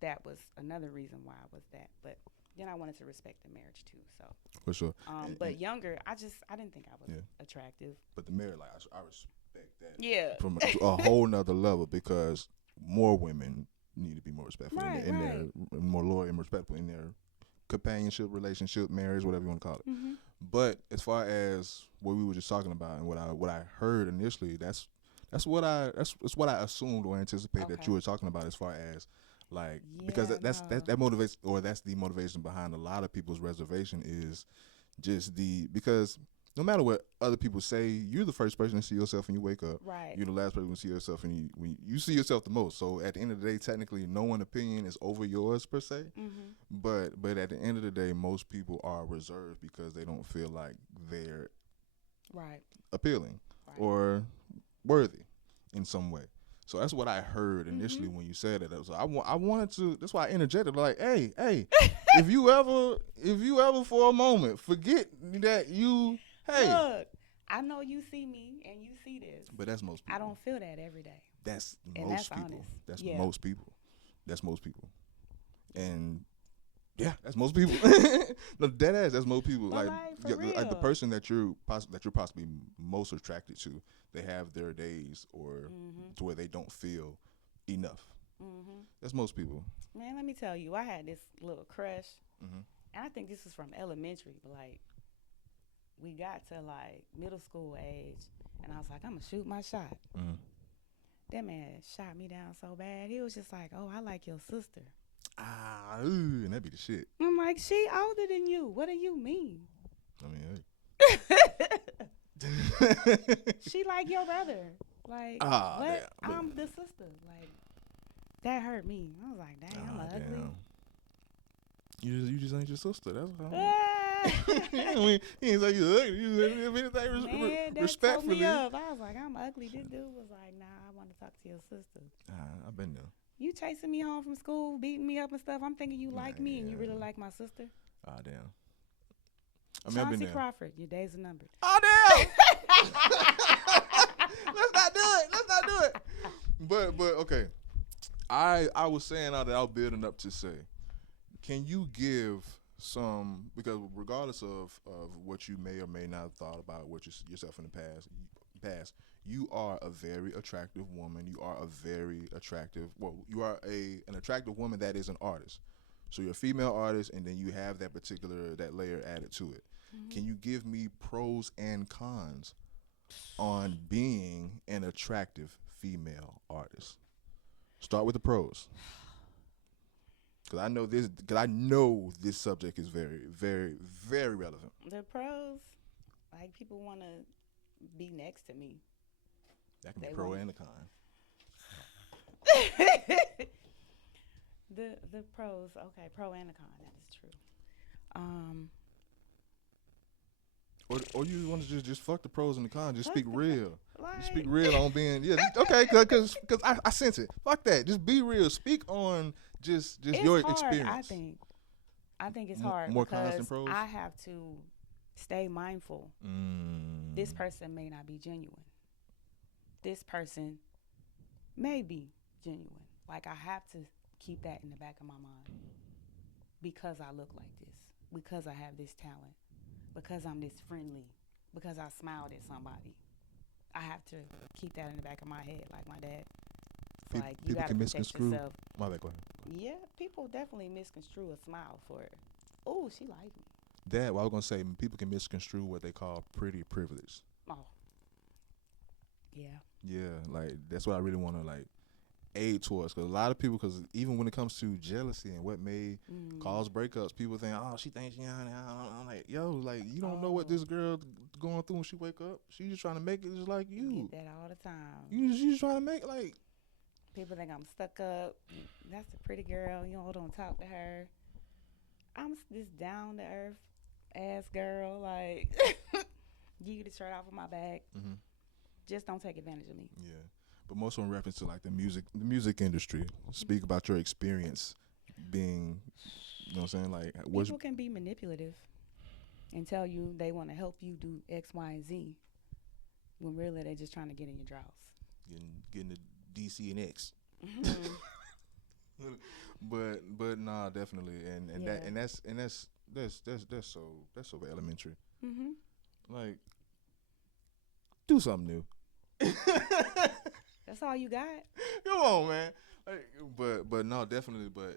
that was another reason why I was that. But then I wanted to respect the marriage too. So, For sure. but younger, I didn't think I was Yeah. attractive. But the marriage, like, I respect that Yeah. from a whole nother level because more women need to be more respectful Right, in right. their more loyal and respectful in their companionship, relationship, marriage, whatever you want to call it. Mm-hmm. But as far as what we were just talking about and what I heard initially, that's what I assumed or anticipated that Okay. you were talking about as far as like because Yeah. No. that motivates or that's the motivation behind a lot of people's reservation is just because no matter what other people say, you're the first person to see yourself when you wake up. Right. You're the last person to see yourself when you see yourself the most. So at the end of the day, technically, no one opinion is over yours per se. Mm-hmm. But at the end of the day, most people are reserved because they don't feel like they're Right. appealing Right. or worthy in some way. So that's what I heard initially Mm-hmm. when you said it. So I wanted to. That's why I interjected. Like, hey, if you ever for a moment forget that you, hey. Look, I know you see me and you see this. But that's most people. I don't feel that every day. That's And most that's people. honest. That's Yeah. most people. That's most people. And yeah, that's most people. No, dead ass. That's most people. But for Like the real. person that you're possibly most attracted to, they have their days or Mm-hmm. to where they don't feel enough. Mm-hmm. That's most people. Man, let me tell you, I had this little crush, Mm-hmm. and I think this was from elementary, but like we got to like middle school age, and I was like, I'm gonna shoot my shot. Mm-hmm. That man shot me down so bad. He was just like, "Oh, I like your sister." And that'd be the shit. I'm like, "She older than you. What do you mean?" I mean, She like your brother. Like, what? damn. I'm the sister. Like, that hurt me. I was like, dang, I'm ugly. Damn. You just ain't your sister. That's all. Ah. I mean, he ain't say you ugly. You said anything Man, that respectfully. tore me up. I was like, I'm ugly. This dude was like, nah, I want to talk to your sister. I've been there. You chasing me home from school, beating me up and stuff. I'm thinking you like me and you really like my sister. Damn. I mean, I've been Chauncey there. Crawford, your days are numbered. Oh damn! Let's not do it. But okay. I was saying all that I was building up to say, can you give some, because regardless of what you may or may not have thought about what yourself in the past, you are a very attractive woman. You are a very attractive, you are an attractive woman that is an artist. So you're a female artist, and then you have that layer added to it. Mm-hmm. Can you give me pros and cons on being an attractive female artist? Start with the pros. Because I know this subject is very, very, very relevant. The pros, like people want to be next to me. That can be They pro won't. and a con. The pros, okay, pro and a con. That is true. Or you want to just fuck the pros and the cons. Just Fuck speak the real. Like, Just speak real on being okay. Because I sense it. Fuck that. Just be real. Speak on just it's your hard, experience. I think it's hard more cons because than pros? I have to stay mindful. This person may not be genuine. This person may be genuine. Like I have to keep that in the back of my mind because I look like this, because I have this talent, because I'm this friendly, because I smiled at somebody. I have to keep that in the back of my head, like my dad. Like you People gotta can protect misconstrue. yourself. My bad, go ahead. Yeah, people definitely misconstrue a smile for Oh, she liked me. That, well, I was gonna say, people can misconstrue what they call pretty privilege. Oh, yeah. Yeah, like that's what I really want to like aid towards. Because a lot of people, because even when it comes to jealousy and what may Mm. cause breakups, people think, oh, she thinks she on it. I'm like, yo, like you don't know what Oh, this girl going through when she wake up. She's just trying to make it just like I you. get that all the time. You just trying to make like. People think I'm stuck up. That's a pretty girl. You know, don't talk to her. I'm this down to earth ass girl. Like, give you the shirt off of my back. Mm-hmm. Just don't take advantage of me. Yeah, but most in reference to like the music industry. Speak about your experience being, you know what I'm saying? Like, what's People can be manipulative and tell you they want to help you do X, Y, and Z when really they're just trying to get in your drawers. getting the DC and X. Mm-hmm. But nah, definitely, and Yeah. that's so elementary. Mm-hmm. Like, do something new. That's all you got. Come on, man. Like, but no, definitely. But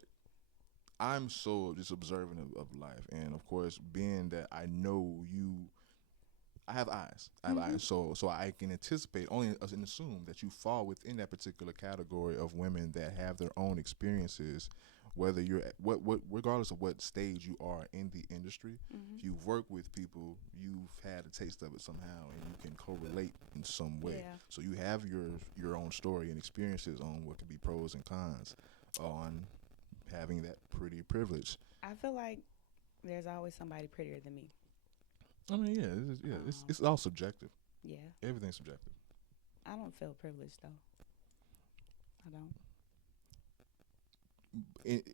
I'm so just observant of life, and of course, being that I know you, I have eyes. I have Mm-hmm. eyes, so I can anticipate only and assume that you fall within that particular category of women that have their own experiences. Whether you're at what regardless of what stage you are in the industry, Mm-hmm. if you've worked with people, you've had a taste of it somehow, and you can correlate in some way. Yeah. So you have your own story and experiences on what could be pros and cons on having that pretty privilege. I feel like there's always somebody prettier than me. I mean, it's all subjective. Yeah. Everything's subjective. I don't feel privileged though. I don't.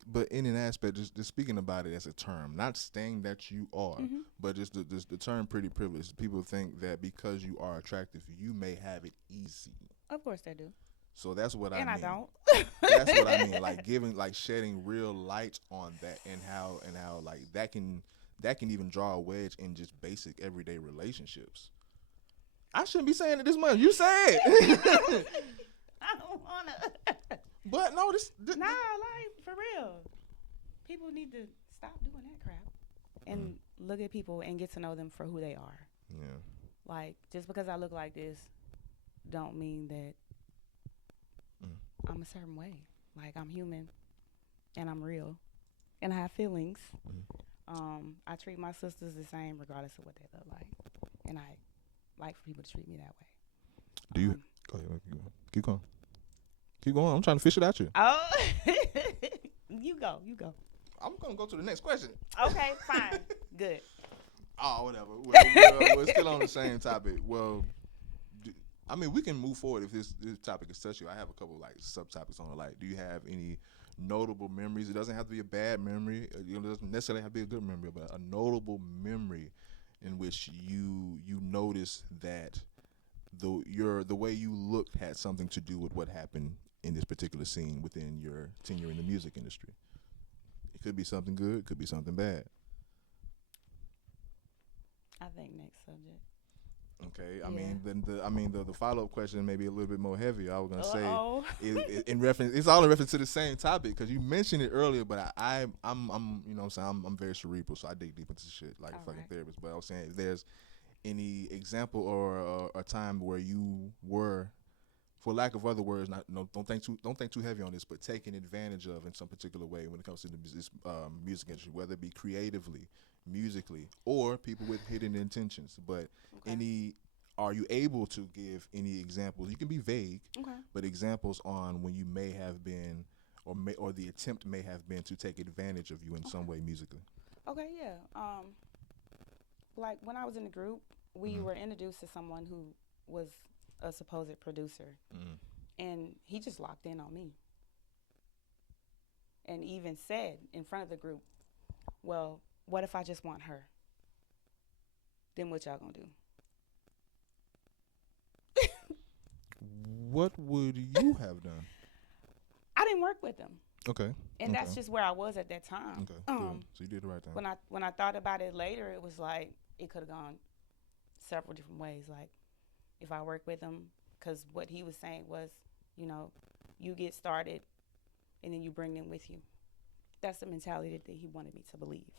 But in an aspect, just speaking about it as a term, not saying that you are, Mm-hmm. but just the term pretty privileged. People think that because you are attractive, you may have it easy. Of course they do. So that's what I And mean. I don't. That's what I mean. Like giving, like shedding real light on that, and how like that can even draw a wedge in just basic everyday relationships. I shouldn't be saying it this much. You say it. I don't wanna. But no, Nah, like for real. People need to stop doing that crap and look at people and get to know them for who they are. Yeah. Like just because I look like this, don't mean that I'm a certain way. Like I'm human, and I'm real, and I have feelings. I treat my sisters the same regardless of what they look like, and I like for people to treat me that way. Do you? Go ahead. Keep going. Keep going. I'm trying to fish it out you. Oh, you go. I'm gonna go to the next question. Okay, fine, good. Oh, whatever. Well, we're still on the same topic. Well, I mean, we can move forward if this topic is touchy. I have a couple like subtopics on it. Like, do you have any notable memories? It doesn't have to be a bad memory. It doesn't necessarily have to be a good memory, but a notable memory in which you noticed that the way you looked had something to do with what happened in this particular scene within your tenure in the music industry. It could be something good. It could be something bad. I think next subject. Okay, Yeah. I mean the follow up question may be a little bit more heavy. I was gonna say Uh-oh. in reference, it's all in reference to the same topic because you mentioned it earlier, but I'm you know what I'm saying, I'm very cerebral, so I dig deep into shit like a fucking Alright. therapist. But I was saying if there's any example or a time where you were, for lack of other words, don't think too heavy on this, but taken advantage of in some particular way when it comes to this music industry, whether it be creatively, musically, or people with hidden intentions. But Okay. are you able to give any examples? You can be vague, Okay. but examples on when you may have been, or the attempt may have been to take advantage of you in some way musically. Okay. Yeah. Like when I was in the group, we Mhm. were introduced to someone who was a supposed producer, Mm. and he just locked in on me, and even said in front of the group, "Well, what if I just want her? Then what y'all gonna do?" What would you have done? I didn't work with him, Okay. and that's just where I was at that time. Okay. Good. So you did the right thing. When I thought about it later, it was like it could have gone several different ways. Like if I worked with him, because what he was saying was, you know, you get started, and then you bring them with you. That's the mentality that he wanted me to believe.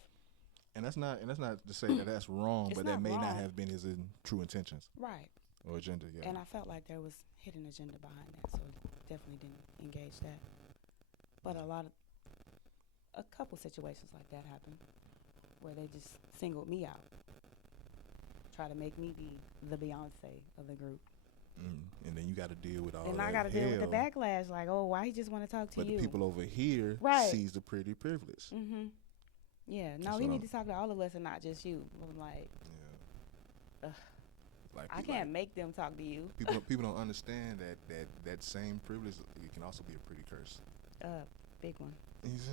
And that's not to say that that's wrong, It's but that not may not wrong. have been his true intentions Right. or agenda. Yeah. And I felt like there was hidden agenda behind that, so definitely didn't engage that. But a couple situations like that happened where they just singled me out, try to make me be the Beyonce of the group. And then you got to deal with all And that I got to deal with the hell. backlash, like, oh, why he just want to talk to But you? the people over here Right. sees the pretty privilege. Yeah, no, That's he what need to talk to all of us and not just you. I'm like, Yeah. ugh, Like I can't make them talk to you. people don't understand that same privilege, it can also be a pretty curse. Big one. You see?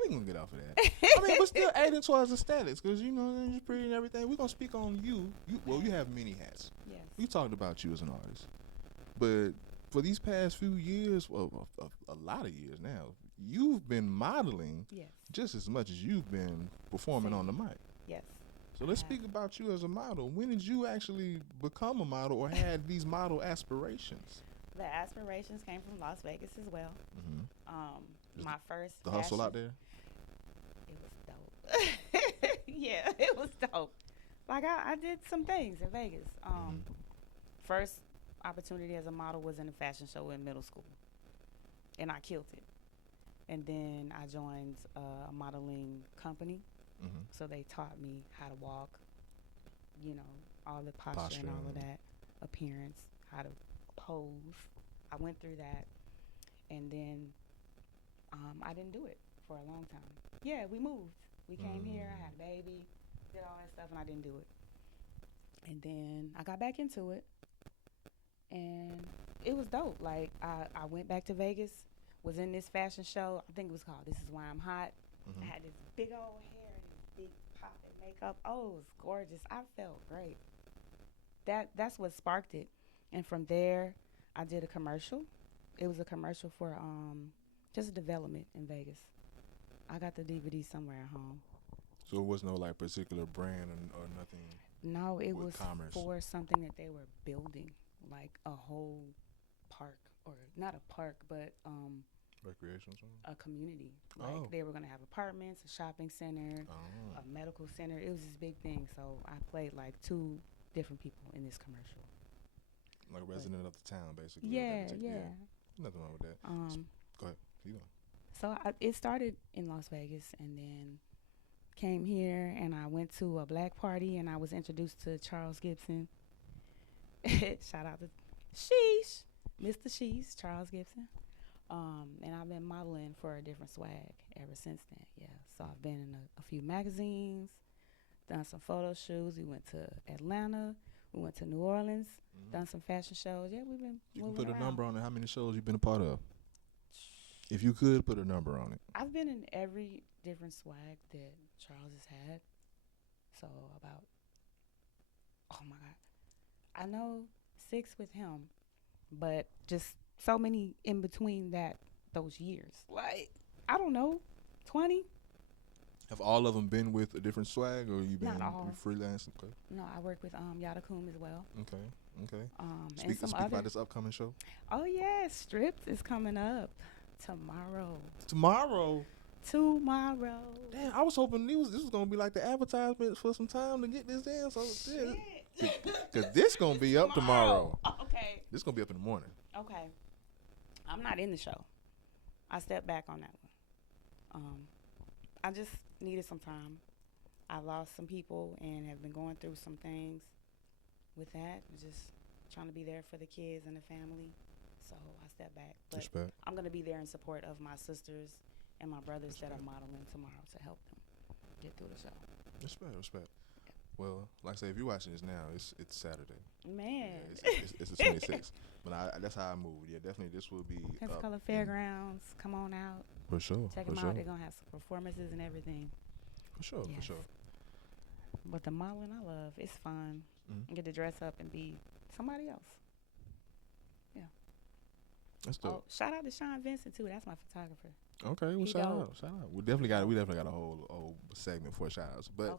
We gonna get off of that. I mean, but still aiding towards the status, because you know you're pretty and everything. We're gonna speak on you. You have many hats. Yes. We talked about you as an artist, but for these past few years, well, a lot of years now, you've been modeling Yes. just as much as you've been performing on the mic. Yes. So let's speak about you as a model. When did you actually become a model or had these model aspirations? The aspirations came from Las Vegas as well. My first The hustle out there? It was dope. Yeah, it was dope. Like I did some things in Vegas. First opportunity as a model was in a fashion show in middle school, and I killed it. And then I joined a modeling company, so they taught me how to walk, you know, all the posture and all of that, appearance, how to pose. I went through that, and then I didn't do it for a long time. Yeah, we moved. We came here. I had a baby, did all that stuff, and I didn't do it. And then I got back into it, and it was dope. Like I went back to Vegas, was in this fashion show. I think it was called "This Is Why I'm Hot." I had this big old hair and this big pop and makeup. Oh, it was gorgeous. I felt great. That's what sparked it. And from there, I did a commercial. It was a commercial for just a development in Vegas. I got the DVD somewhere at home. So it was no like particular brand or nothing. No, it was commerce. for something that they were building, like a whole park, or not a park, but Recreational something? a community. Like they were gonna have apartments, a shopping center, a medical center. It was this big thing. So I played like two different people in this commercial. Like a resident of the town, basically. Yeah. Nothing wrong with that. Go ahead. Keep going. So it started in Las Vegas, and then came here, and I went to a black party, and I was introduced to Charles Gibson. Shout out to Sheesh, Mr. Sheesh, Charles Gibson. And I've been modeling for a different swag ever since then. Yeah, so I've been in a few magazines, done some photo shoots. We went to Atlanta. We went to New Orleans, done some fashion shows. Yeah, we've been You can moving put around. a number on it. How many shows you been a part of? If you could put a number on it. I've been in every different swag that Charles has had. So about, oh my God, I know 6 with him, but just so many in between those years. Like, I don't know, 20? Have all of them been with a different swag, or you been Not all. freelancing? Okay. No, I work with Yadakum as well. Okay. And some Speak other. about this upcoming show. Oh yeah, Stripped is coming up tomorrow. Tomorrow. Damn, I was hoping this was gonna be like the advertisement for some time to get this in. So because this gonna be up tomorrow. Okay. This gonna be up in the morning. Okay. I'm not in the show. I stepped back on that one. I just needed some time. I lost some people and have been going through some things with that. Just trying to be there for the kids and the family. So I stepped back. But Respect. I'm going to be there in support of my sisters and my brothers that are modeling tomorrow to help them get through the show. Respect. Well, like I say, if you're watching this now, it's Saturday. Man. Yeah, it's the 26th. But that's how I moved. Yeah, definitely this will be Pensacola Fairgrounds. Come on out. For sure. Check them out. They're going to have some performances and everything. For sure. But the modeling I love, it's fun. I get to dress up and be somebody else. Yeah. That's dope. Oh, shout out to Sean Vincent too. That's my photographer. Okay, well shout out. We definitely got a whole segment for shout outs. But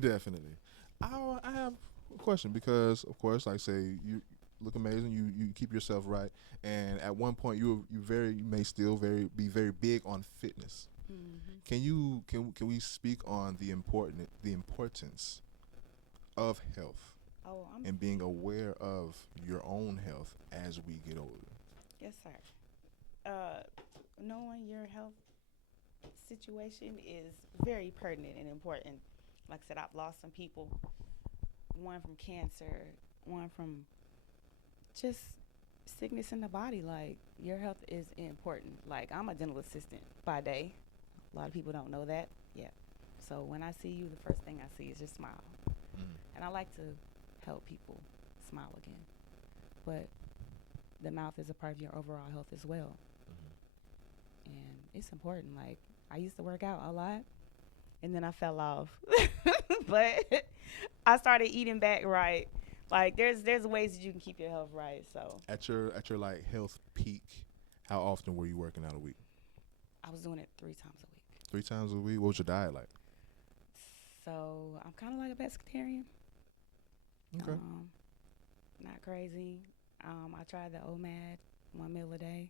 definitely. I have a question because of course, like I say, you look amazing, you keep yourself right, and at one point you may still be very big on fitness. Hmm. Can we speak on the importance of health Oh, I'm. and being aware of your own health as we get older? Yes, sir. Uh, Knowing your health situation is very pertinent and important. Like I said, I've lost some people. One from cancer, one from just sickness in the body. Like your health is important. Like I'm a dental assistant by day. A lot of people don't know that. Yeah. So when I see you, the first thing I see is your smile, Mm. and I like to help people smile again. But the mouth is a part of your overall health as well, and it's important. Like I used to work out a lot, and then I fell off, but I started eating back right. Like there's ways that you can keep your health right. So At your like health peak, how often were you working out a week? I was doing it 3 times a week. 3 times a week. What was your diet like? So I'm kind of like a pescatarian. Okay. Um, Not crazy. I tried the OMAD, 1 meal a day,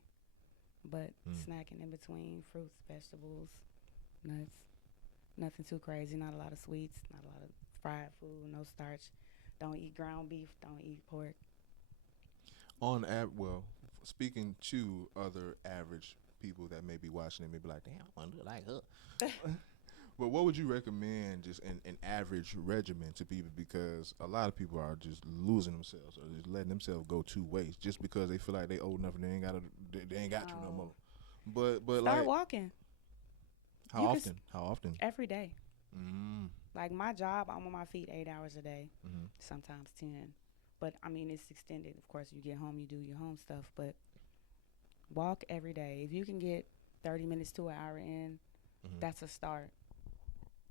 but Mm. snacking in between fruits, vegetables, nuts. Nothing too crazy. Not a lot of sweets. Not a lot of fried food. No starch. Don't eat ground beef. Don't eat pork. Well, speaking to other average people that may be watching and may be like, damn, I want to look like her. But what would you recommend just an average regimen to people? Because a lot of people are just losing themselves or just letting themselves go to waste just because they feel like they old enough and they ain't got to no Oh, more. But start like walking. how You can often? How often? every day. Mm. Like my job, I'm on my feet 8 hours a day, Mm-hmm. sometimes 10. But I mean, it's extended. Of course, you get home, you do your home stuff, but walk every day. If you can get 30 minutes to an hour in, Mm-hmm. that's a start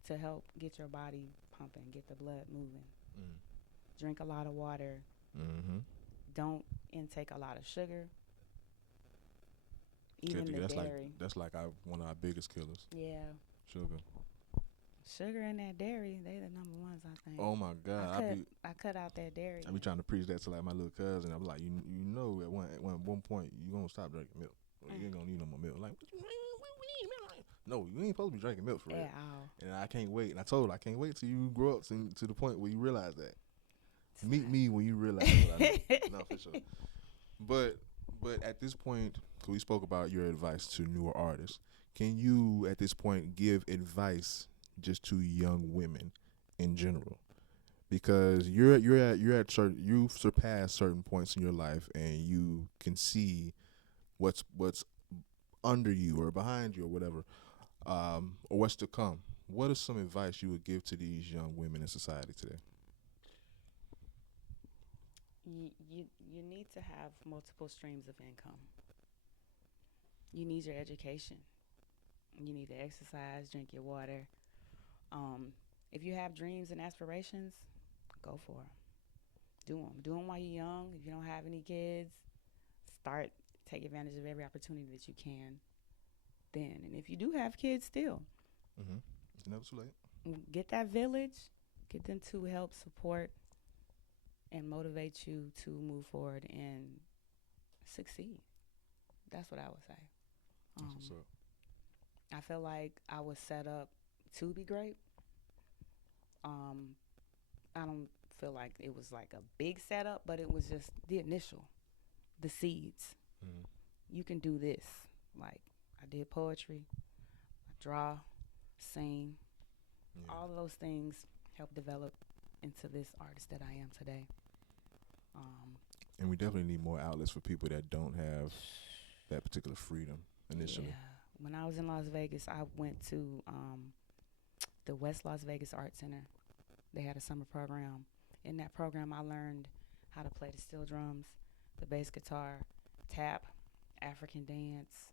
to help get your body pumping, get the blood moving. Mm. Drink a lot of water. Mm-hmm. Don't intake a lot of sugar, Good even to the get. dairy. That's like one of our biggest killers. Yeah, Sugar. sugar and that dairy, they the number ones, I think. Oh my I God. cut I cut out that dairy. I be trying to preach that to like my little cousin. I'm like, you know, at one point you gonna stop drinking milk. Or you ain't gonna need no more milk. Like, what you need milk? No, you ain't supposed to be drinking milk for real. At all. And I can't wait. And I told her I can't wait till you grow up to the point where you realize that. It's Meet not. me when you realize what I mean. No, for sure. But at this point, 'cause we spoke about your advice to newer artists. Can you at this point give advice just to young women in general? Because you're at certain, you've surpassed certain points in your life and you can see what's under you or behind you or whatever, or what's to come. What is some advice you would give to these young women in society today? You need to have multiple streams of income. You need your education. You need to exercise, drink your water. If you have dreams and aspirations, go for them. Do them. Do them while you're young. If you don't have any kids, start take advantage of every opportunity that you can. Then, and if you do have kids, still Mm-hmm. It's never too late. get that village, get them to help support and motivate you to move forward and succeed. That's what I would say. That's Um, what's up. I feel like I was set up to be great. Um, I don't feel like it was like a big setup, but it was just the initial, the seeds. Mm-hmm. You can do this. Like I did poetry, I draw, sing. Yeah. All of those things help develop into this artist that I am today. Um, And we definitely need more outlets for people that don't have that particular freedom initially. Yeah. When I was in Las Vegas, I went to the West Las Vegas Art Center. They had a summer program. In that program, I learned how to play the steel drums, the bass guitar, tap, African dance.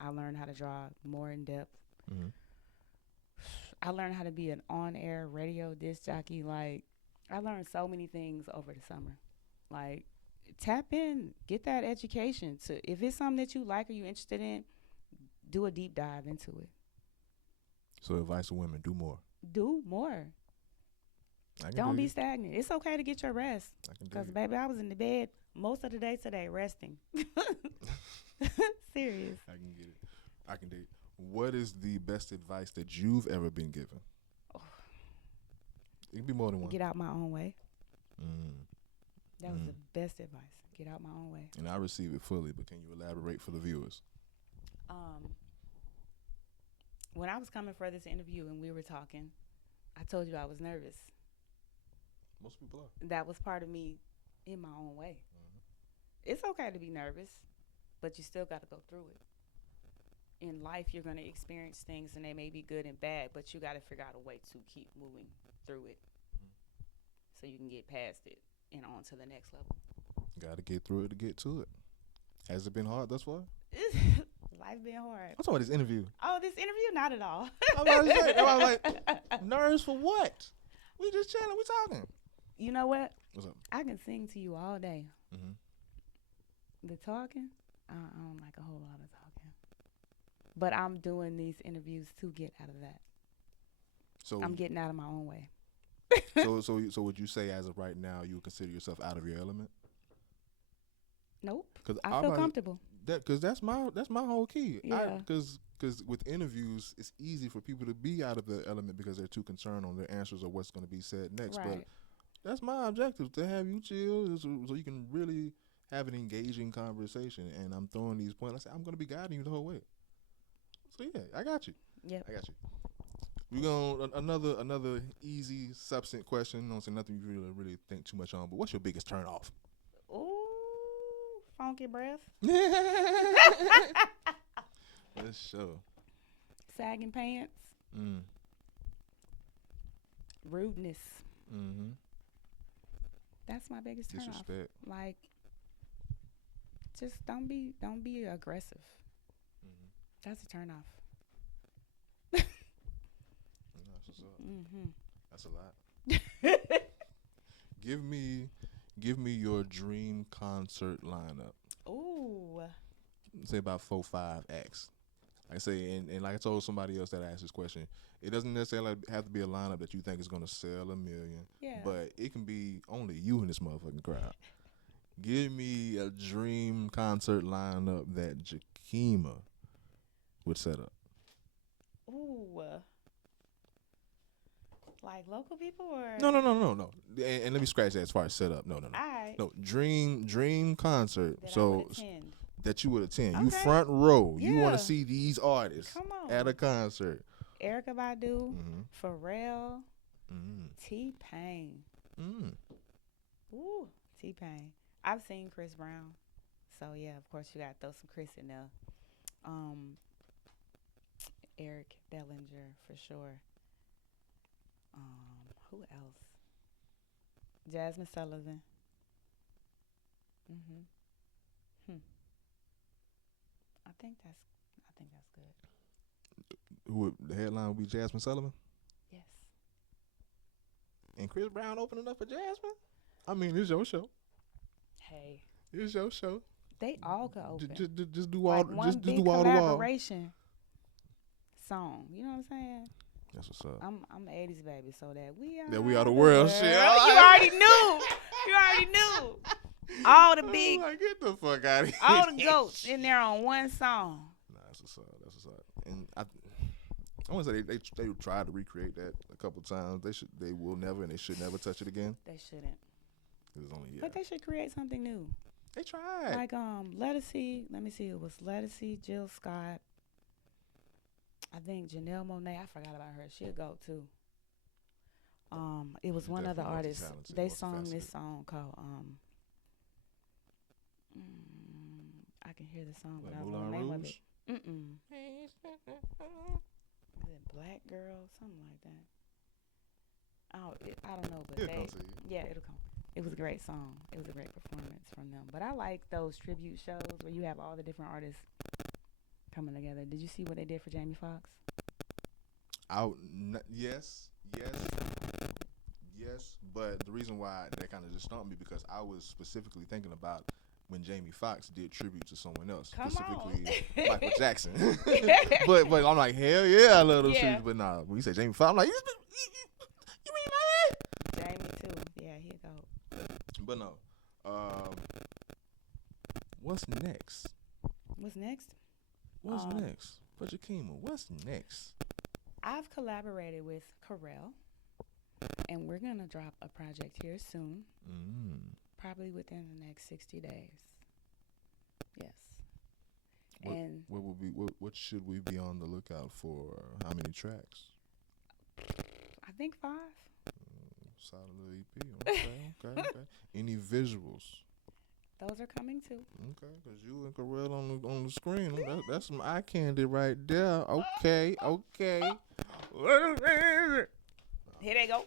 I learned how to draw more in depth. Mm-hmm. I learned how to be an on-air radio disc jockey. Like, I learned so many things over the summer. Like, tap in, get that education. To if it's something that you like or you're interested in, do a deep dive into it. So advice to women: do more. Do more. I can Don't dig be it. stagnant. It's okay to get your rest. I can dig Cause it. baby, I was in the bed most of the day today resting. Serious. I can get it. I can dig it. What is the best advice that you've ever been given? It can be more than one. Get out my own way. Mm. That was the best advice. Get out my own way. And I receive it fully, but can you elaborate for the viewers? When I was coming for this interview and we were talking, I told you I was nervous. Most people are. That was part of me in my own way. It's okay to be nervous, but you still got to go through it. In life, you're going to experience things, and they may be good and bad, but you got to figure out a way to keep moving through it so you can get past it and on to the next level. Got to get through it to get to it. Has it been hard thus far? Life been hard. I'm talking about this interview. Oh, this interview? Not at all. I'm about to say, I was like, nerves for what? We just chilling, we talking. You know what? What's up? I can sing to you all day. Mm-hmm. The talking, I don't like a whole lot of talking. But I'm doing these interviews to get out of that. So I'm getting out of my own way. so would you say as of right now you would consider yourself out of your element? Nope. Because I feel comfortable. Because that's my whole key. Yeah. Because with interviews, it's easy for people to be out of the element because they're too concerned on their answers or what's going to be said next. Right. But that's my objective, to have you chill so you can really have an engaging conversation. And I'm throwing these points. I say I'm going to be guiding you the whole way. So yeah, I got you. Yep. I got you. We're going another easy, substantive question. Don't say nothing you really think too much on. But what's your biggest turn off? Ooh, funky breath. Let's show. Sagging pants. Rudeness. Mm-hmm. That's my biggest turn off. Disrespect. Like, just don't be aggressive. Mm-hmm. That's a turn off. That's what's up. Mm-hmm. That's a lot. Give me your dream concert lineup. Ooh. Say about 4-5 acts. Like I say, and like I told somebody else that asked this question, it doesn't necessarily have to be a lineup that you think is gonna sell 1 million. Yeah. But it can be only you in this motherfucking crowd. Give me a dream concert lineup that Jakima would set up. Ooh. Like local people or No. And let me scratch that as far as set up. No. Alright. No, dream concert. That I So would attend. that you would attend. Okay. You front row. You want Yeah. to see these artists Come on. at a concert. Erykah Badu, Mm-hmm. Pharrell, Mm-hmm. T-Pain. Mm. Ooh, T-Pain. I've seen Chris Brown. So yeah, of course you gotta throw some Chris in there. Eric Bellinger for sure. Who else? Jasmine Sullivan. I think that's good. Who would, the headline would be Jasmine Sullivan? Yes. And Chris Brown opening up for Jasmine? I mean, it's your show. Hey, It's your show. they all could open. Just do all like one just big do all the wall. collaboration song. You know what I'm saying? That's what's up. I'm an 80s baby, so that we are the world. Shit. You already knew. You already knew. All the big, I'm like, get the fuck out of here. all the goats in there on one song. Nah, that's what's up. That's what's up. And I want to say they tried to recreate that a couple times. They will never, and they should never touch it again. They shouldn't. It was only But they should create something new. They tried. Like let me see, it was Lettucey, Jill Scott. I think Janelle Monáe, I forgot about her. She'll go too. It was She's one other definitely artist. multi-talented, They sung this multifaceted. song called I can hear the song, but Like I don't know Moulin the name of Rouge? it. Is it Black Girl? Something like that. I don't know, but It'll come to you. yeah, it'll come. It was a great song. It was a great performance from them. But I like those tribute shows where you have all the different artists coming together. Did you see what they did for Jamie Foxx? Yes. But the reason why that kind of just stumped me because I was specifically thinking about when Jamie Foxx did tribute to someone else, Come specifically on. Michael Jackson. but I'm like, hell yeah, I love those Yeah. tributes. But nah, when you say Jamie Foxx, I'm like, you mean my head? Jamie too. Yeah, he'll go. But no. What's next? What's next? What's next? But Jakima, what's next? I've collaborated with Carell, and we're gonna drop a project here soon, Mm. probably within the next 60 days. Yes, What and what will be what should we be on the lookout for? How many tracks? I think 5. Solid little EP. Okay. Any visuals? Those are coming too. Okay, cause you and Carell on the screen. That's some eye candy right there. Okay. Here they go.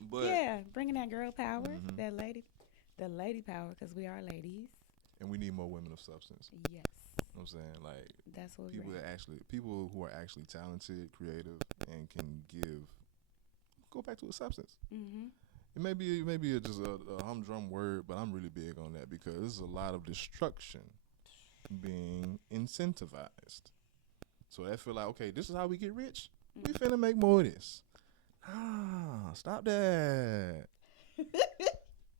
But Yeah, bringing that girl power, Mhm. the lady power, because we are ladies. and we need more women of substance. Yes, You know what I'm saying? Like that's what people we're. people who are actually talented, creative, and can go back to a substance. Mm-hmm. It may be just a humdrum word, but I'm really big on that because there's a lot of destruction being incentivized. So I feel like, okay, this is how we get rich. We finna make more of this. Ah, stop that.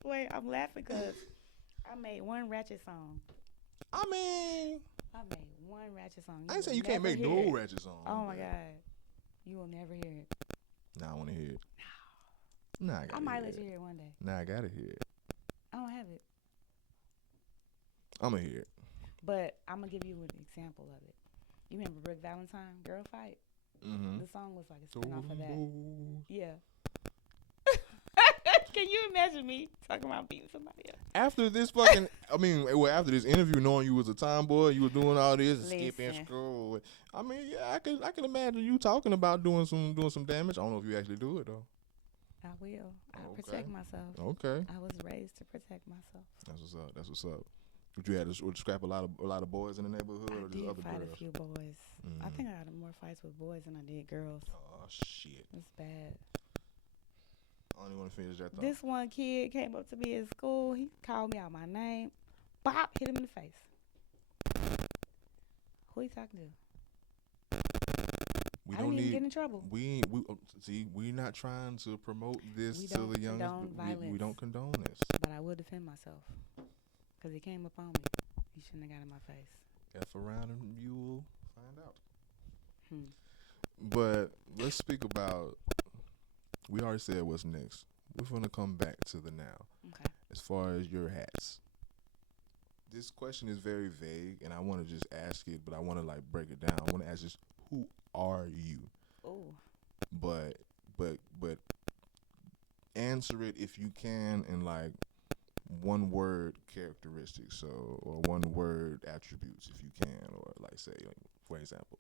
Wait, I'm laughing because I made one ratchet song. I mean, I made one ratchet song. I ain't will saying you can't never make hear no it. ratchet song. Oh my god, you will never hear it. Nah, I want to hear it. Nah, I gotta I might hear let it. you hear it one day. Nah, I gotta hear it. I don't have it, I'm gonna hear it. but I'm gonna give you an example of it. You remember Brooke Valentine, Girl Fight? Mm-hmm. The song was like a spin off of that. Ooh. Yeah. Can you imagine me talking about beating somebody up? After this fucking, after this interview, knowing you was a tomboy, you was doing all this, and skipping Listen. school. I mean, yeah, I can imagine you talking about doing some damage. I don't know if you actually do it though. I will. I Okay. protect myself. Okay, I was raised to protect myself. that's what's up. But you had to scrap a lot of boys in the neighborhood, I or just did other fight girls? a few boys. I Mm. think I had more fights with boys than I did girls. Oh shit! It's bad. I don't even want to finish that thought. This one kid came up to me in school. He called me out my name. Bop, hit him in the face. Who you talking to? We I don't didn't even need. get in trouble. We're not trying to promote this We to don't the youngest. condone We violence. don't condone this. But I will defend myself. Because he came up on me. He shouldn't have got in my face. F around and you will find out. Hmm. But let's speak about. We already said what's next. We're gonna come back to the now. Okay. As far as your hats, this question is very vague, and I want to just ask it, but I want to like break it down. I want to ask just who are you? Oh. But answer it if you can in like one word characteristics, or one word attributes if you can, or like say, like, for example,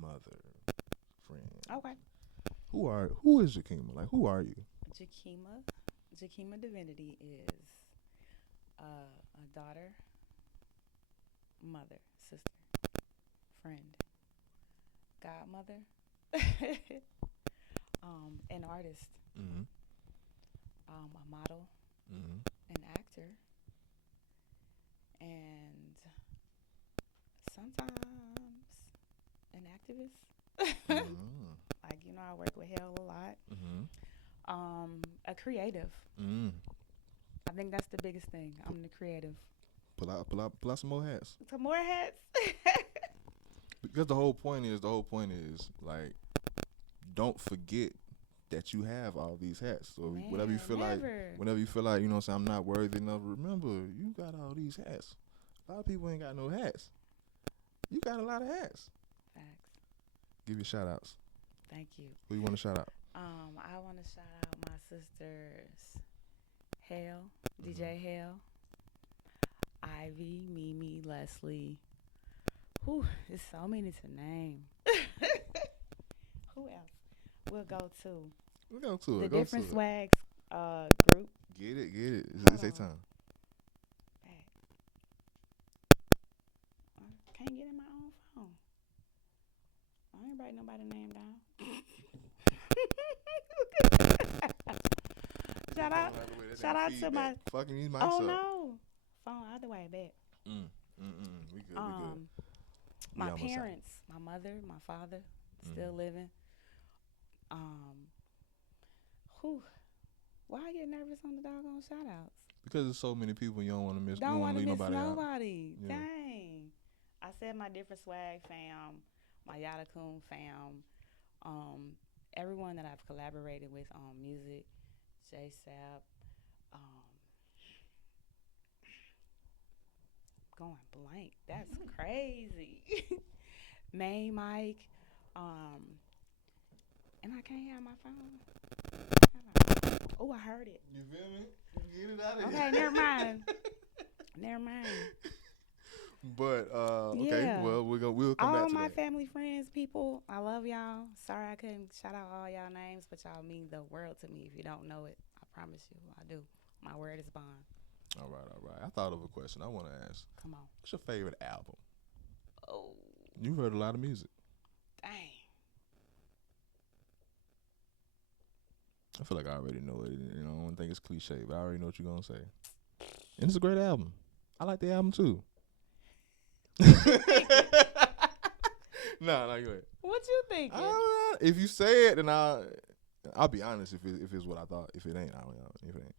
mother, friend. Okay. Who is Jakima? Like, who are you? Jakima Divinity is a daughter, mother, sister, friend, godmother, an artist, Mm-hmm. a model, Mm-hmm. an actor, and sometimes an activist. Mm-hmm. Like, I work with hell a lot. Mm-hmm. A creative. Mm. I think that's the biggest thing. I'm the creative. Pull out some more hats. Some more hats. Because the whole point is like, don't forget that you have all these hats. So Man, whenever you feel never. like, you know what I'm saying, I'm not worthy enough, remember, you got all these hats. A lot of people ain't got no hats. You got a lot of hats. Facts. Give you shout outs. Thank you. Who you want to shout out? I want to shout out my sisters, Hale, DJ Hale, Ivy, Mimi, Leslie. Whew, there's so many to name. Who else? We'll go to We go to the it. Go Different to it. Swags group. Get it. Hold Say on. time. Back. I can't get in my own phone. I ain't write nobody's name down. Shout out to my. Fucking these mics Oh up. no, phone other way back. We good. My We almost out. parents, my mother, my father, still living. Whew. Why I get nervous on the doggone shout outs? Because there's so many people, you don't want to miss. Don't you want to leave miss nobody out. nobody. Yeah. Dang. I said my different swag fam, my Yada Coon fam, um, everyone that I've collaborated with on music, J Sap, um, going blank. That's crazy. May Mike, um, and I can't have my phone. Oh, I heard it. You feel me? Get it out of Okay, here. never mind. Never mind. But okay, Yeah. well we'll come back All to my that. family, friends, people, I love y'all. Sorry I couldn't shout out all y'all names, but y'all mean the world to me. If you don't know it, I promise you, I do. My word is bond. All right, all right. I thought of a question I want to ask. Come on. What's your favorite album? Oh, You've heard a lot of music. dang. I feel like I already know it. You know, I don't think it's cliche, but I already know what you're gonna say. And it's a great album. I like the album too. Nah, go ahead. What you thinking? If you say it, then I'll be honest. If it's what I thought, if it ain't, I don't know. If it ain't,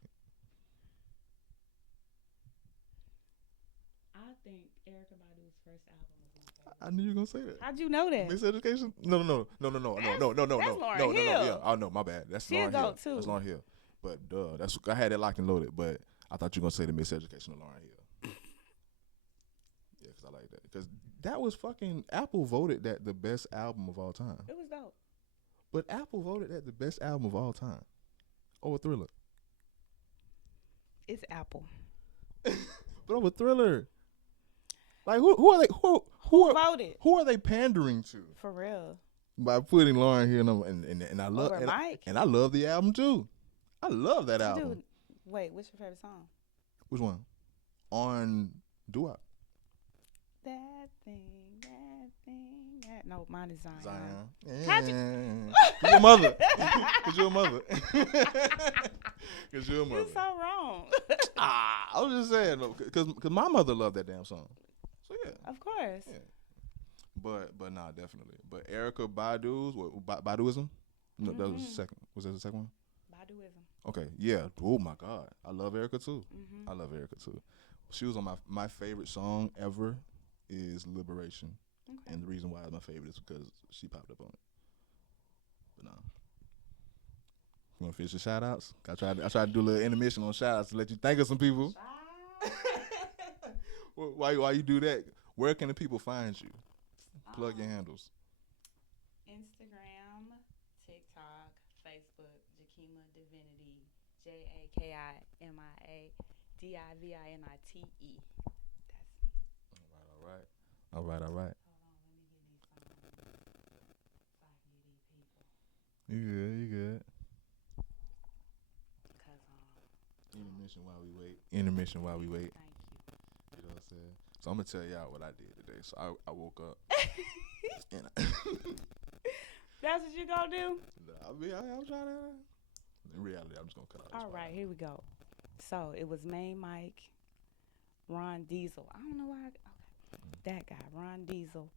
I think Erica Badu's first album was my favorite. I knew you were gonna say that. How'd you know that? Miseducation? No. That's Lauryn Hill. Yeah. Oh no, my bad. That's She a Lauryn Hill. goat, too. That's Lauryn Hill. But that's I had that locked and loaded. But I thought you were gonna say the Miseducation of Lauryn Hill. Yeah, because I like that. Because that was fucking Apple voted that the best album of all time. It was dope. But Apple voted that the best album of all time over Thriller. It's Apple. But over Thriller. Like who are they? Who voted? Who are they pandering to For real. by putting Lauryn Hill and I love Over Mike? and I love the album too. I love that album. Dude, wait, what's your favorite song? Which one? On Doo-Wop. That thing. No, mine is Zion. Zion. How'd Cause your mother. Cause you're a mother. Cause you're a mother. You're so wrong. I was just saying, cause my mother loved that damn song. So yeah. Of course. Yeah. But nah, definitely. But Erica Badu's Baduism? No, that was the second. Was that the second one? Baduism. Okay, yeah. Oh my God, I love Erica too. Mm-hmm. I love Erica too. She was on my favorite song ever is Liberation, Okay. and the reason why it's my favorite is because she popped up on it. But no, you want to finish the shout outs? I tried to do a little intermission on shout outs to let you think of some people. Why you do that? Where can the people find you? Plug your handles. Instagram, TikTok, Facebook, Jakima Divinity, JAKIMIA DIVINITE. That's me. All right. Hold on, let me get these songs so I can get these people. You good. Cause Intermission while we wait. thank you. You know what I'm saying? So I'm gonna tell y'all what I did today. So I woke up and That's what you gonna do? I'm trying to. In reality, I'm just gonna cut out. All right, here we go. So it was Main Mike, Ron Diesel. I don't know why. Okay, that guy, Ron Diesel.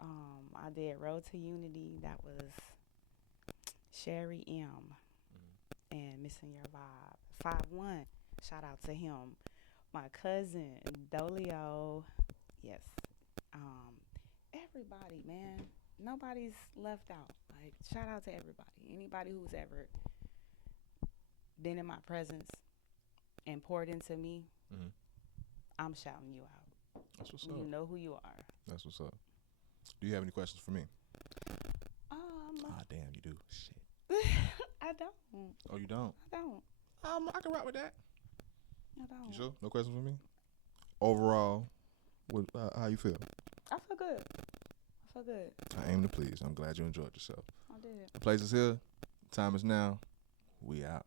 I did Road to Unity. That was Sherry M. And Missing Your Vibe. 5-1. Shout out to him. My cousin Dolio. Yes. Everybody, man. Nobody's left out. Like, shout out to everybody. Anybody who's ever been in my presence and poured into me, I'm shouting you out. That's what's You up. know who you are. That's what's up. Do you have any questions for me? Damn, you do. Shit. I don't. Oh, you don't? I don't. I can rock with that. I don't. You sure? No questions for me? Overall, how you feel? I feel good. I feel good. I aim to please. I'm glad you enjoyed yourself. I did. The place is here. Time is now. We out.